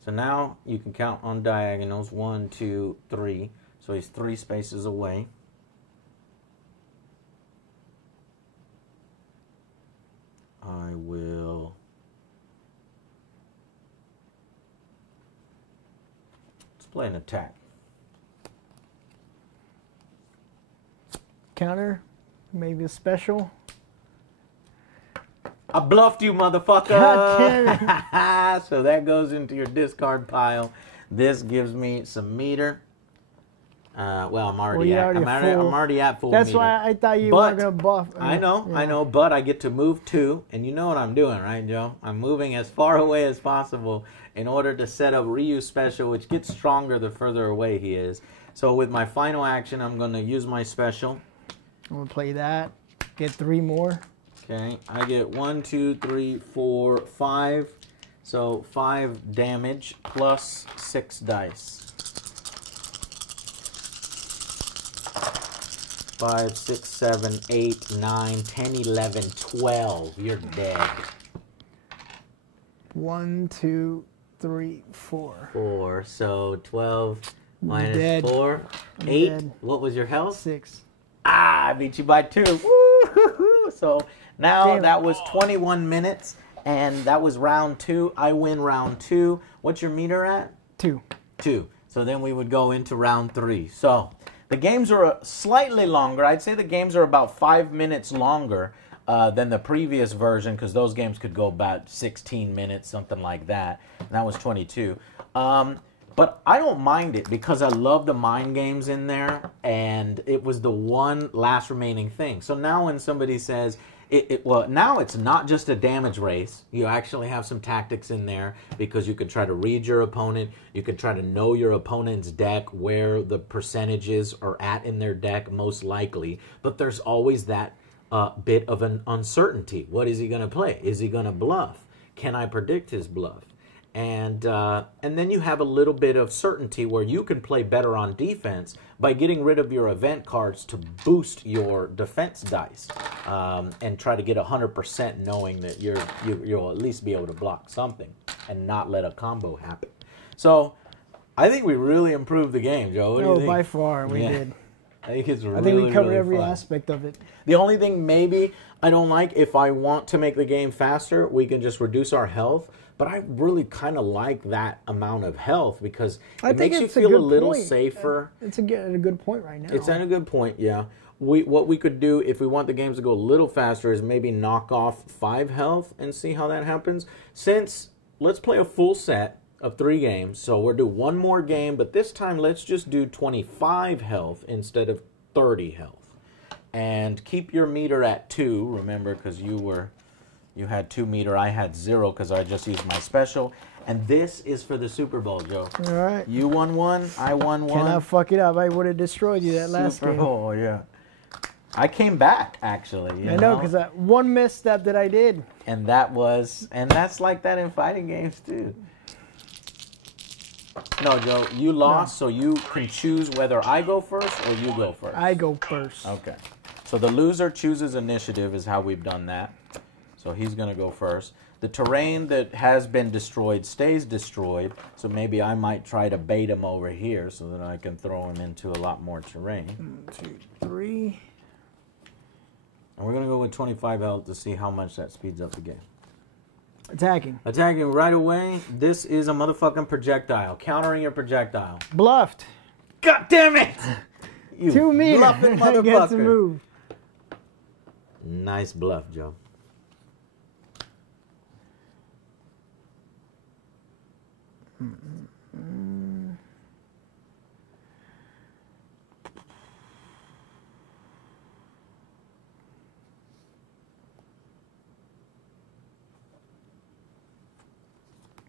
So now you can count on diagonals. 1, 2, 3. So he's 3 spaces away. I will... Let's play an attack. Counter. Maybe a special. I bluffed you, motherfucker. God damn it. So that goes into your discard pile. This gives me some meter. Well, I'm already at full That's meter. why I thought you weren't going to buff. I know, but I get to move 2, and you know what I'm doing, right, Joe? I'm moving as far away as possible in order to set up Ryu's special, which gets stronger the further away he is. So with my final action, I'm going to use my special. I'm going to play that. Get 3 more. Okay, I get 1, 2, 3, 4, 5. So 5 damage plus 6 dice. 5, 6, 7, 8, 9, 10, 11, 12. You're dead. 1, 2, 3, 4. 4. So 12 minus Dead. 4. I'm 8. dead. What was your health? 6. Ah, I beat you by 2. Woo! So now Damn it. that was 21 minutes, and that was round 2. I win round 2. What's your meter at? 2. 2. So then we would go into round 3. So the games are slightly longer. I'd say the games are about 5 minutes longer than the previous version, because those games could go about 16 minutes, something like that. And that was 22. But I don't mind it because I love the mind games in there, and it was the one last remaining thing. So now when somebody says, well, now it's not just a damage race. You actually have some tactics in there because you could try to read your opponent. You could try to know your opponent's deck, where the percentages are at in their deck, most likely. But there's always that bit of an uncertainty. What is he going to play? Is he going to bluff? Can I predict his bluff? And then you have a little bit of certainty where you can play better on defense by getting rid of your event cards to boost your defense dice, and try to get 100% knowing that you'll at least be able to block something and not let a combo happen. So I think we really improved the game, Joe. What do you think? By far we did. I think it's really, I think we covered really every fun. aspect of it. The only thing maybe I don't like, if I want to make the game faster, we can just reduce our health. But I really kind of like that amount of health because it makes you feel a little safer. It's at a good point right now. It's at a good point, yeah. What we could do if we want the games to go a little faster is maybe knock off 5 health and see how that happens. Since let's play a full set of 3 games, so we'll do one more game, but this time let's just do 25 health instead of 30 health. And keep your meter at 2, remember, because you had 2 meter, I had 0 because I just used my special. And this is for the Super Bowl, Joe. All right. You won 1, I won 1. Cannot fuck it up. I would have destroyed you that last game. Super Bowl, yeah. I came back, actually. I know, because that one misstep that I did. And that's like that in fighting games, too. No, Joe, you lost, so you can choose whether I go first or you go first. I go first. Okay. So the loser chooses initiative is how we've done that. So he's going to go first. The terrain that has been destroyed stays destroyed. So maybe I might try to bait him over here so that I can throw him into a lot more terrain. 1, 2, 3. And we're going to go with 25 health to see how much that speeds up the game. Attacking. Attacking right away. This is a motherfucking projectile. Countering your projectile. Bluffed. God damn it! You 2 meters. bluffing motherfucker. Gets a move. Nice bluff, Joe.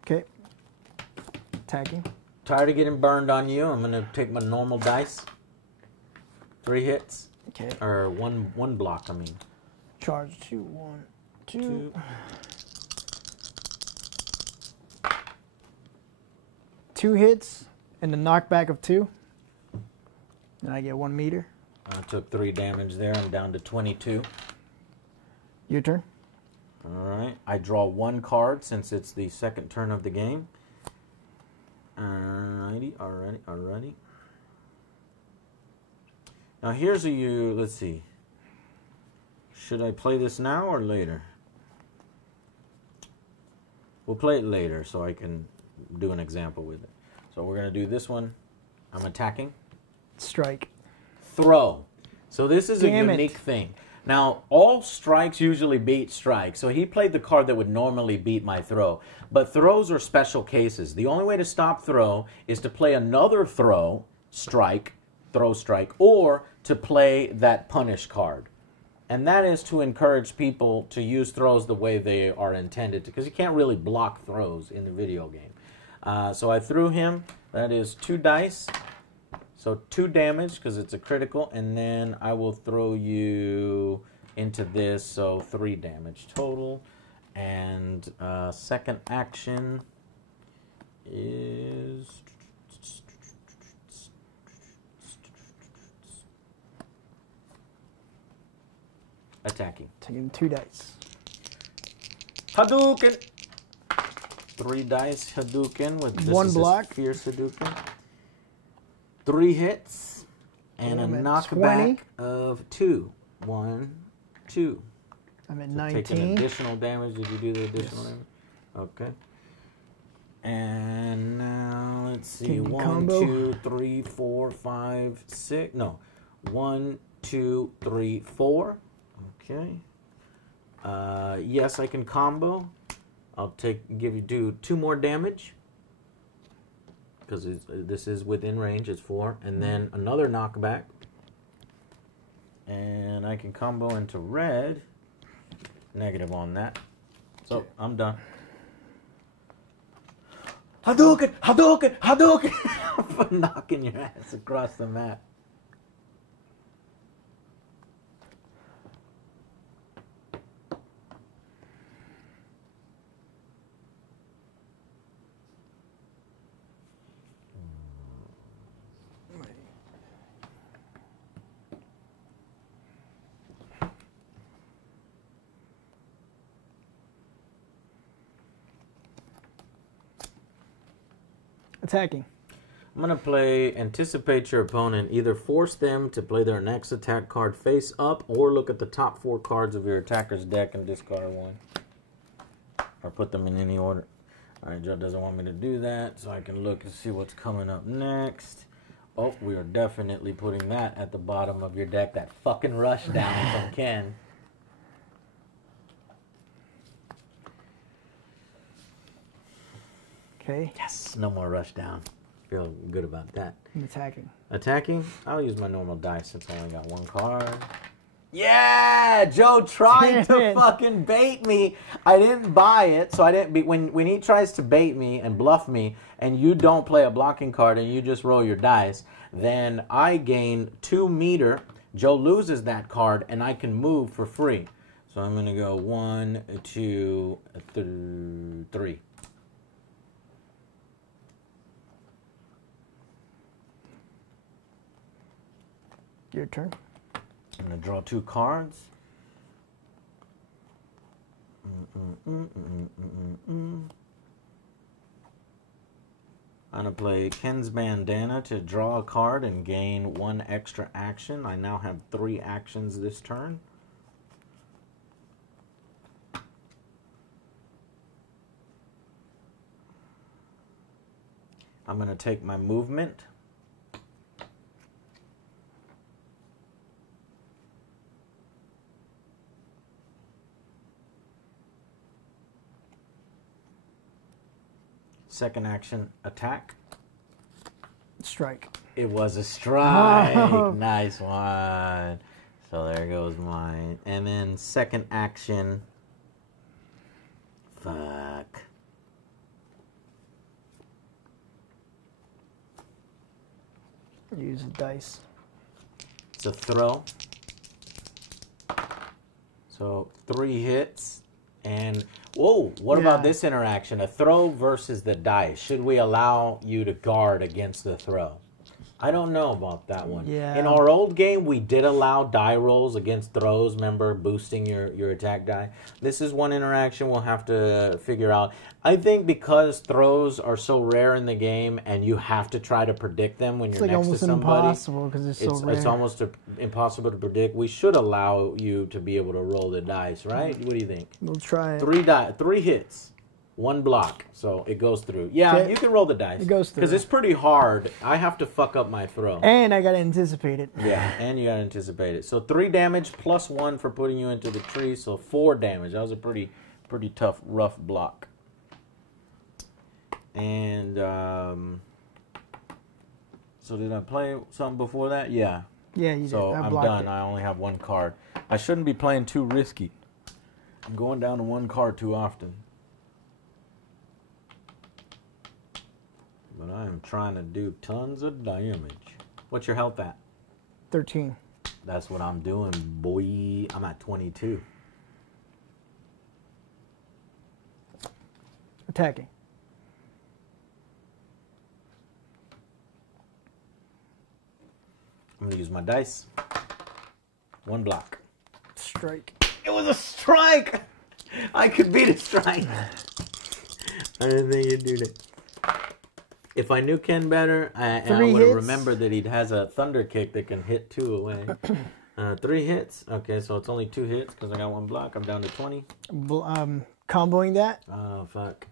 Okay. Attacking. Tired of getting burned on you. I'm going to take my normal dice. 3 hits. Okay. Or one block, I mean. Charge 2, 1, 2. 2 hits and the knockback of 2. And I get 1 meter. I took 3 damage there. I'm down to 22. Your turn. All right. I draw 1 card since it's the second turn of the game. Alrighty. Now here's let's see. Should I play this now or later? We'll play it later so I can do an example with it. So we're going to do this one. I'm attacking. Strike. Throw. So this is Damn a unique thing. Now, all strikes usually beat strikes. So he played the card that would normally beat my throw. But throws are special cases. The only way to stop throw is to play another throw, strike, throw strike, or to play that punish card. And that is to encourage people to use throws the way they are intended to, because you can't really block throws in the video game. So I threw him. That is 2 dice. So 2 damage because it's a critical, and then I will throw you into this, so 3 damage total. And second action is attacking. Taking 2 dice. Hadouken! 3 dice Hadouken with this 1 is block. Fierce Hadouken. 3 hits and a I'm at knockback 20. of 2. 1, 2. I'm at So 19. taking additional damage. Did you do the additional damage? Okay. And now let's see. Can you 1, combo? 2, 3, 4, 5, 6. No. 1, 2, 3, 4. Okay. Yes, I can combo. I'll do 2 more damage because this is within range. It's 4, and then another knockback, and I can combo into red. Negative on that, so I'm done. Hadouken, Hadouken, Hadouken! For knocking your ass across the map. Attacking. I'm going to play Anticipate Your Opponent. Either force them to play their next attack card face up, or look at the top 4 cards of your attacker's deck and discard 1. Or put them in any order. Alright, Joe doesn't want me to do that, so I can look and see what's coming up next. Oh, we are definitely putting that at the bottom of your deck. That fucking rush down from Ken. Okay. Yes, no more rush down. Feel good about that. I'm attacking. Attacking? I'll use my normal dice since I only got 1 card. Yeah! Joe tried to fucking bait me. I didn't buy it, so I didn't. When he tries to bait me and bluff me, and you don't play a blocking card and you just roll your dice, then I gain 2 meter. Joe loses that card, and I can move for free. So I'm gonna go 1, 2, 3. Your turn. I'm going to draw 2 cards. I'm going to play Ken's Bandana to draw a card and gain 1 extra action. I now have 3 actions this turn. I'm going to take my movement. Second action, attack. Strike. It was a strike. Oh. Nice one. So there goes mine. And then second action. Fuck. Use a dice. It's a throw. So 3 hits. And, whoa, what about this interaction? A throw versus the dice. Should we allow you to guard against the throw? I don't know about that one. Yeah. In our old game, we did allow die rolls against throws, remember, boosting your attack die. This is one interaction we'll have to figure out. I think because throws are so rare in the game and you have to try to predict them when you're next to somebody. It's almost impossible because it's so rare. It's almost impossible to predict. We should allow you to be able to roll the dice, right? What do you think? We'll try it. 3 hits. 1 block, so it goes through. Yeah, Okay. you can roll the dice. It goes through. Because it's pretty hard. I have to fuck up my throw. And I gotta anticipate it. Yeah, and you gotta anticipate it. So 3 damage plus 1 for putting you into the tree, so 4 damage. That was a pretty tough, rough block. And, so did I play something before that? Yeah. Yeah, you did. So I I'm blocked done. it. I only have 1 card. I shouldn't be playing too risky. I'm going down to 1 card too often. But I am trying to do tons of damage. What's your health at? 13. That's what I'm doing, boy. I'm at 22. Attacking. I'm going to use my dice. 1 block. Strike. It was a strike! I could beat a strike. I didn't think you'd do that. If I knew Ken better, I would have remembered that he has a thunder kick that can hit 2 away. 3 hits. Okay, so it's only 2 hits because I got 1 block. I'm down to 20. Comboing that. Oh, fuck.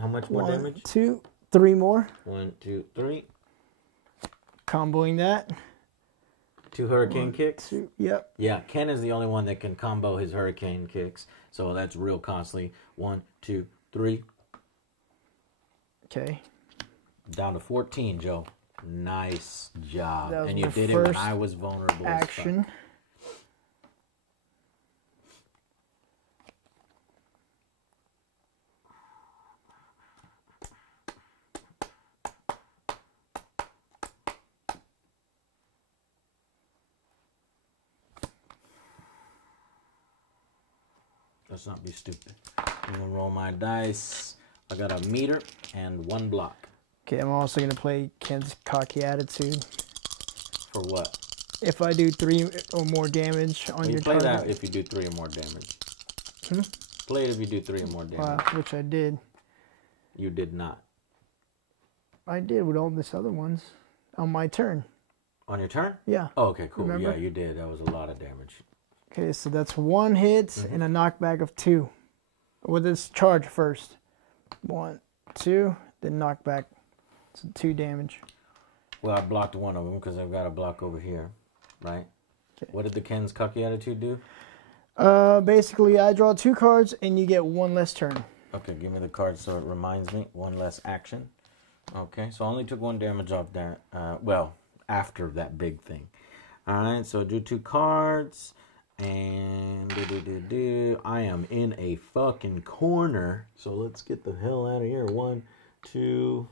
How much more 1, damage? 2, 3 more. 1, 2, 3. Comboing that. 2 hurricane kicks? 2, yep. Yeah, Ken is the only one that can combo his hurricane kicks. So that's real costly. 1, 2, 3. Okay. Down to 14, Joe. Nice job. That was And you my did it when first I was vulnerable. Action. Let's not be stupid. I'm going to roll my dice. I got a meter and 1 block. Okay, I'm also going to play Ken's Cocky Attitude. For what? If I do 3 or more damage on your play target. that if you do 3 or more damage. Play it if you do 3 or more damage. Which I did. You did not. I did with all these other ones. On my turn. On your turn? Yeah. Oh, okay, cool. Remember? Yeah, you did. That was a lot of damage. Okay, so that's 1 hit and a knockback of 2. With this charge first. 1, 2, then knockback. So 2 damage. Well, I blocked one of them because I've got a block over here, right? Okay. What did the Ken's Cocky Attitude do? Basically, I draw 2 cards and you get 1 less turn. Okay, give me the card so it reminds me. 1 less action. Okay, so I only took 1 damage off that. Well, after that big thing. All right, so do 2 cards. And I am in a fucking corner. So let's get the hell out of here. 1, 2.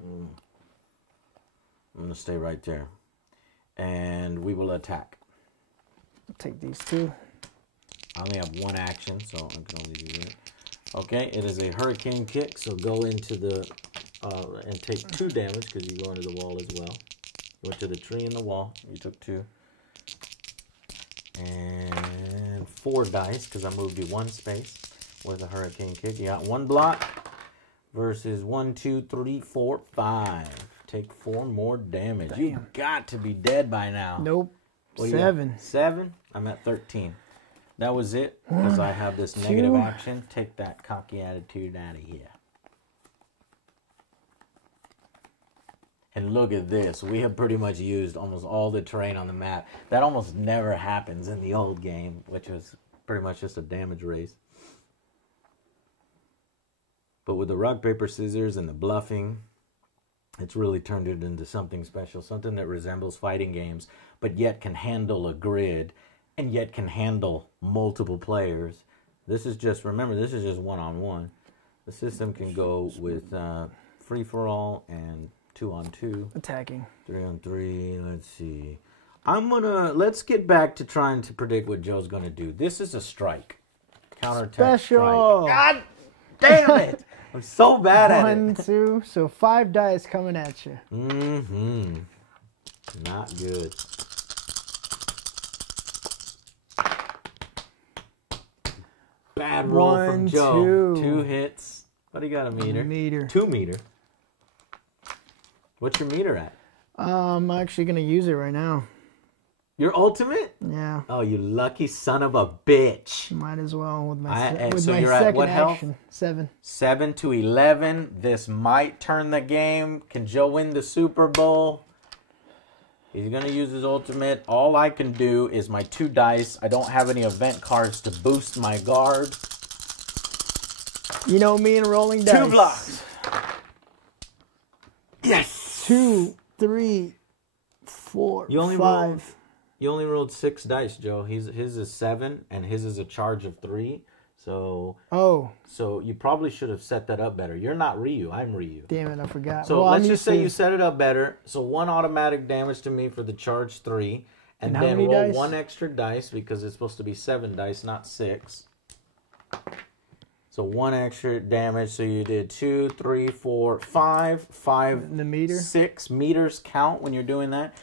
I'm going to stay right there. And we will attack. I'll take these 2. I only have 1 action, so I can only do that. Okay, it is a hurricane kick, so go into the, and take 2 damage because you go into the wall as well. You went to the tree and the wall. You took 2. And 4 dice because I moved you 1 space with a hurricane kick. You got 1 block versus 1, 2, 3, 4, 5. Take 4 more damage. Damn. You got to be dead by now. Nope. What 7. 7? I'm at 13. That was it because I have this negative action. Take that cocky attitude out of here. And look at this. We have pretty much used almost all the terrain on the map. That almost never happens in the old game, which was pretty much just a damage race. But with the rock, paper, scissors and the bluffing, it's really turned it into something special. Something that resembles fighting games, but yet can handle a grid and yet can handle multiple players. This is just, remember, this is just one-on-one. The system can go with free-for-all and 2-on-2. Attacking. 3-on-3. Let's see. Let's get back to trying to predict what Joe's gonna do. This is a strike. Counterattack Special. strike. God damn it! I'm so bad at it. 1, 2. So 5 dice coming at you. Mm-hmm. Not good. Bad roll from 1, Joe. 2. 2 hits. What do you got, a meter? Meter. 2 meter. What's your meter at? I'm actually going to use it right now. Your ultimate? Yeah. Oh, you lucky son of a bitch. Might as well with my, So my you're at second what health? action. 7. 7 to 11. This might turn the game. Can Joe win the Super Bowl? He's going to use his ultimate. All I can do is my 2 dice. I don't have any event cards to boost my guard. You know me and rolling dice. 2 blocks. Yes. 2, 3, 4, You only 5. You only rolled 6 dice, Joe. His is 7, and his is a charge of 3. So Oh, so you probably should have set that up better. You're not Ryu. I'm Ryu. damn it, I forgot. So Well, let's I'm just used say to- you set it up better. So 1 automatic damage to me for the charge 3. And how then many roll dice? 1 extra dice because it's supposed to be 7 dice, not 6. So 1 extra damage. So you did 2, 3, 4, 5. 5, The meter? 6 meters count when you're doing that.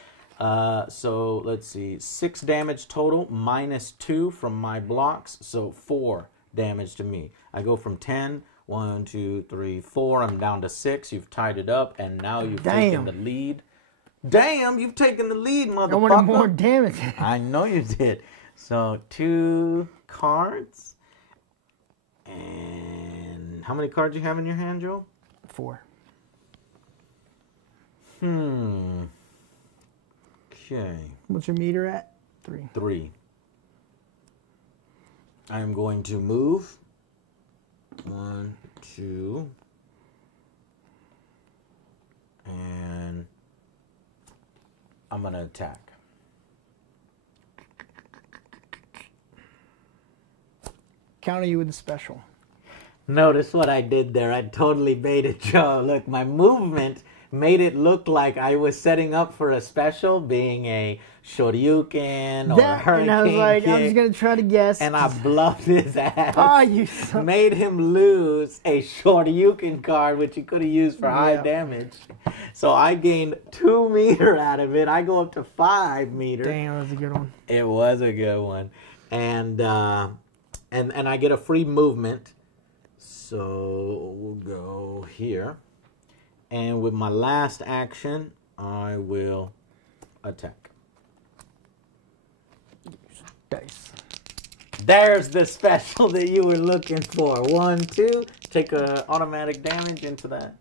So let's see. 6 damage total minus 2 from my blocks. So 4 damage to me. I go from 10. 1, 2, 3, 4. I'm down to 6. You've tied it up. And now you've taken the lead. Damn, you've taken the lead, motherfucker. I wanted more damage. I know you did. So 2 cards. And how many cards you have in your hand, Joe? 4. Okay. What's your meter at? 3. 3. I am going to move. 1, 2. And I'm going to attack. Counter you with a special. Notice what I did there. I totally baited Joe. Look, my movement made it look like I was setting up for a special, being a shoryuken or a hurricane and I was like, kick, I'm just going to try to guess. and I bluffed his ass. Oh, you son. Made him lose a shoryuken card, which he could have used for high damage. So I gained 2 meter out of it. I go up to 5 meter. Damn, that's a good one. It was a good one. And I get a free movement. So we'll go here. And with my last action, I will attack. Dice. There's the special that you were looking for. 1, 2. Take a automatic damage into that.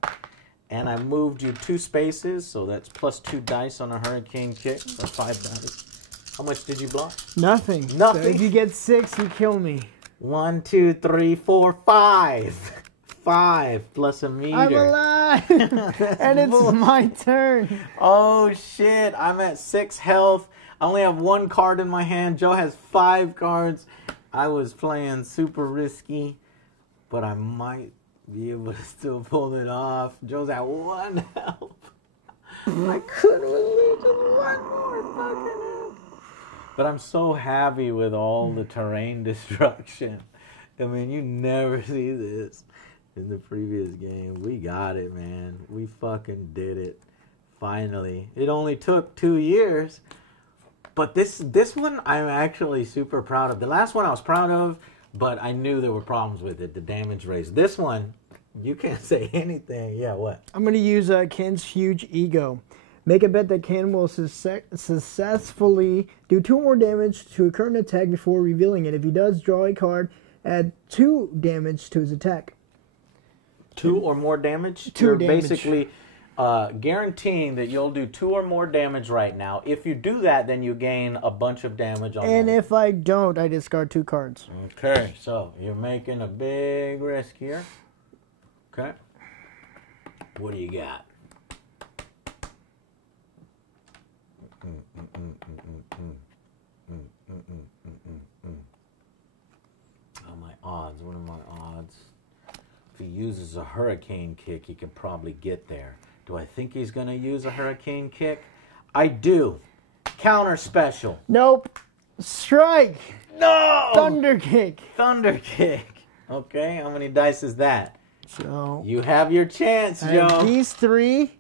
And I moved you 2 spaces, so that's plus 2 dice on a hurricane kick. So 5 dice. How much did you block? Nothing. Nothing? So if you get 6, you kill me. 1, 2, 3, 4, 5. 5 plus a meter. I'm alive! And it's my turn. Oh shit, I'm at 6 health. I only have 1 card in my hand. Joe has 5 cards. I was playing super risky, but I might be able to still pull it off. Joe's at 1 health. I couldn't believe just 1 more fucking health. But I'm so happy with all the terrain destruction. I mean, you never see this in the previous game. We got it, man. We fucking did it. Finally. It only took 2 years. But this one I'm actually super proud of. The last one I was proud of, but I knew there were problems with it. The damage raise. This one, you can't say anything. Yeah, what? I'm going to use Ken's huge ego. Make a bet that Ken will successfully do 2 more damage to a current attack before revealing it. If he does, draw a card, add 2 damage to his attack. 2 or more damage? 2 You're damage. basically guaranteeing that you'll do 2 or more damage right now. If you do that, then you gain a bunch of damage on And that. if I don't, I discard 2 cards. Okay, so you're making a big risk here. Okay. What do you got? Oh, my odds. What are my odds? If he uses a hurricane kick, he could probably get there. Do I think he's going to use a hurricane kick? I do. Counter special. Nope. Strike. No! Thunder kick. Thunder kick. Okay, how many dice is that? So You have your chance, I Joe. have these 3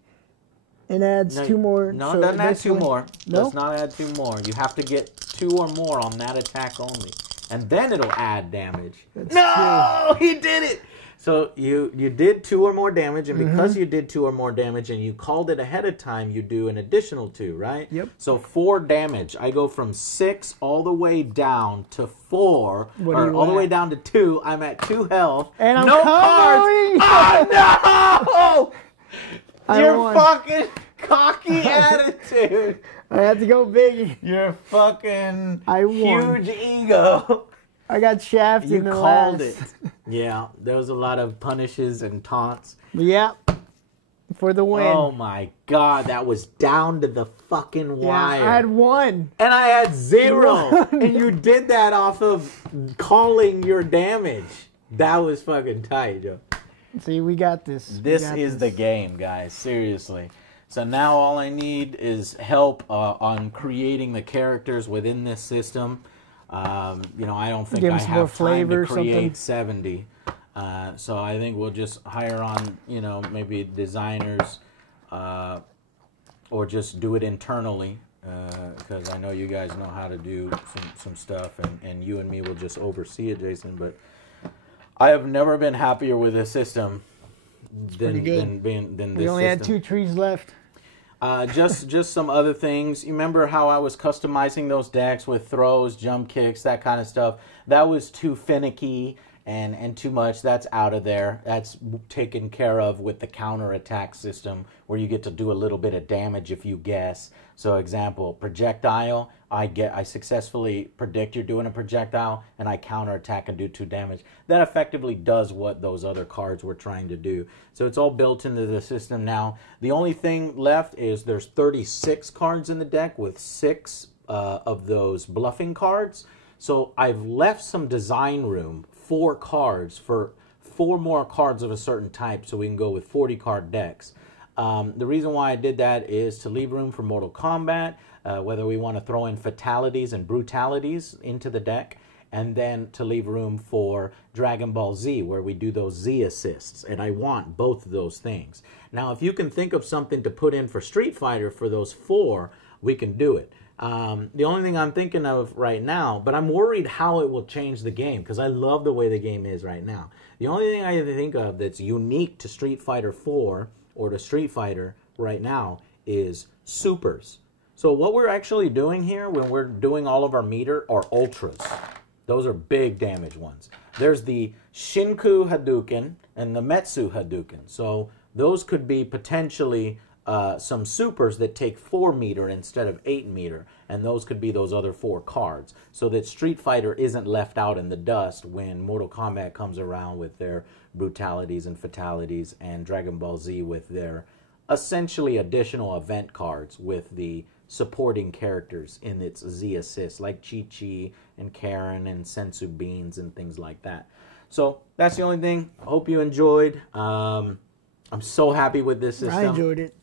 and adds 2 more. No, so it doesn't add this 2 one- more. No? Does not add 2 more. You have to get 2 or more on that attack only. And then it'll add damage. That's No! He did it! So you did 2 or more damage, and because you did 2 or more damage and you called it ahead of time, you do an additional 2, right? Yep. So 4 damage. I go from 6 all the way down to 4, What are or you all the way at? down to 2. I'm at 2 health. And I'm no covering! cards. Oh no! I Your won. fucking cocky attitude. I had to go big. Your fucking I won. huge ego. I got shafted You in the called last. it. Yeah, there was a lot of punishes and taunts. Yeah. for the win. Oh my God, that was down to the fucking wire. Yeah, I had 1. And I had 0. And you did that off of calling your damage. That was fucking tight, Joe. See, we got this. This is the game, guys. Seriously. So now all I need is help on creating the characters within this system. I don't think I have time to create 70. So I think we'll just hire on, maybe designers or just do it internally because I know you guys know how to do some stuff and you and me will just oversee it, Jason. But I have never been happier with this system than this We only had 2 trees left. Just some other things. You remember how I was customizing those decks with throws, jump kicks, that kind of stuff? That was too finicky and too much. That's out of there. That's taken care of with the counterattack system where you get to do a little bit of damage if you guess. So example, projectile, I successfully predict you're doing a projectile and I counterattack and do 2 damage. That effectively does what those other cards were trying to do. So it's all built into the system now. The only thing left is there's 36 cards in the deck with 6 of those bluffing cards. So I've left some design room, 4 cards for 4 more cards of a certain type so we can go with 40 card decks. The reason why I did that is to leave room for Mortal Kombat, whether we want to throw in fatalities and brutalities into the deck, and then to leave room for Dragon Ball Z, where we do those Z assists, and I want both of those things. Now, if you can think of something to put in for Street Fighter for those 4, we can do it. The only thing I'm thinking of right now, but I'm worried how it will change the game, because I love the way the game is right now. The only thing I think of that's unique to Street Fighter 4 or to Street Fighter right now is supers. So what we're actually doing here when we're doing all of our meter are ultras. Those are big damage ones. There's the Shinku Hadouken and the Metsu Hadouken. So those could be potentially some supers that take 4 meter instead of 8 meter. And those could be those other 4 cards. So that Street Fighter isn't left out in the dust when Mortal Kombat comes around with their brutalities and fatalities, and Dragon Ball Z with their essentially additional event cards with the supporting characters in its Z assists, like Chi-Chi and Karen and Sensu Beans and things like that. So that's the only thing. I hope you enjoyed. I'm so happy with this system. I enjoyed it.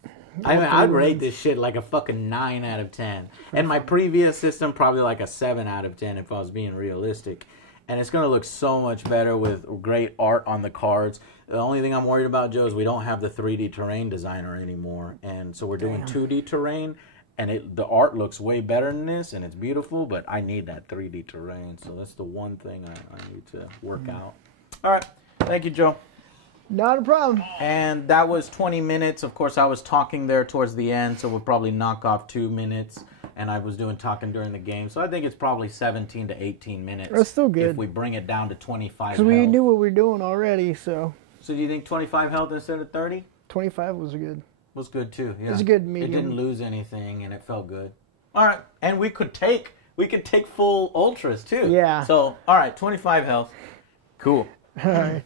I'd rate this shit like a fucking 9 out of 10. And my previous system, probably like a 7 out of 10 if I was being realistic. And it's going to look so much better with great art on the cards. The only thing I'm worried about, Joe, is we don't have the 3D terrain designer anymore. And so we're doing 2D terrain. And the art looks way better than this, and it's beautiful, but I need that 3D terrain. So that's the one thing I need to work out. All right. Thank you, Joe. Not a problem. And that was 20 minutes. Of course, I was talking there towards the end, so we'll probably knock off 2 minutes. And I was talking during the game. So I think it's probably 17 to 18 minutes. That's still good. If we bring it down to 25 Because we knew what we were doing already, so. So do you think 25 health instead of 30? 25 was good. Was good too, yeah. It was a good medium. It didn't lose anything, and it felt good. All right, and we could take full ultras too. Yeah. So, all right, 25 health. Cool. All right.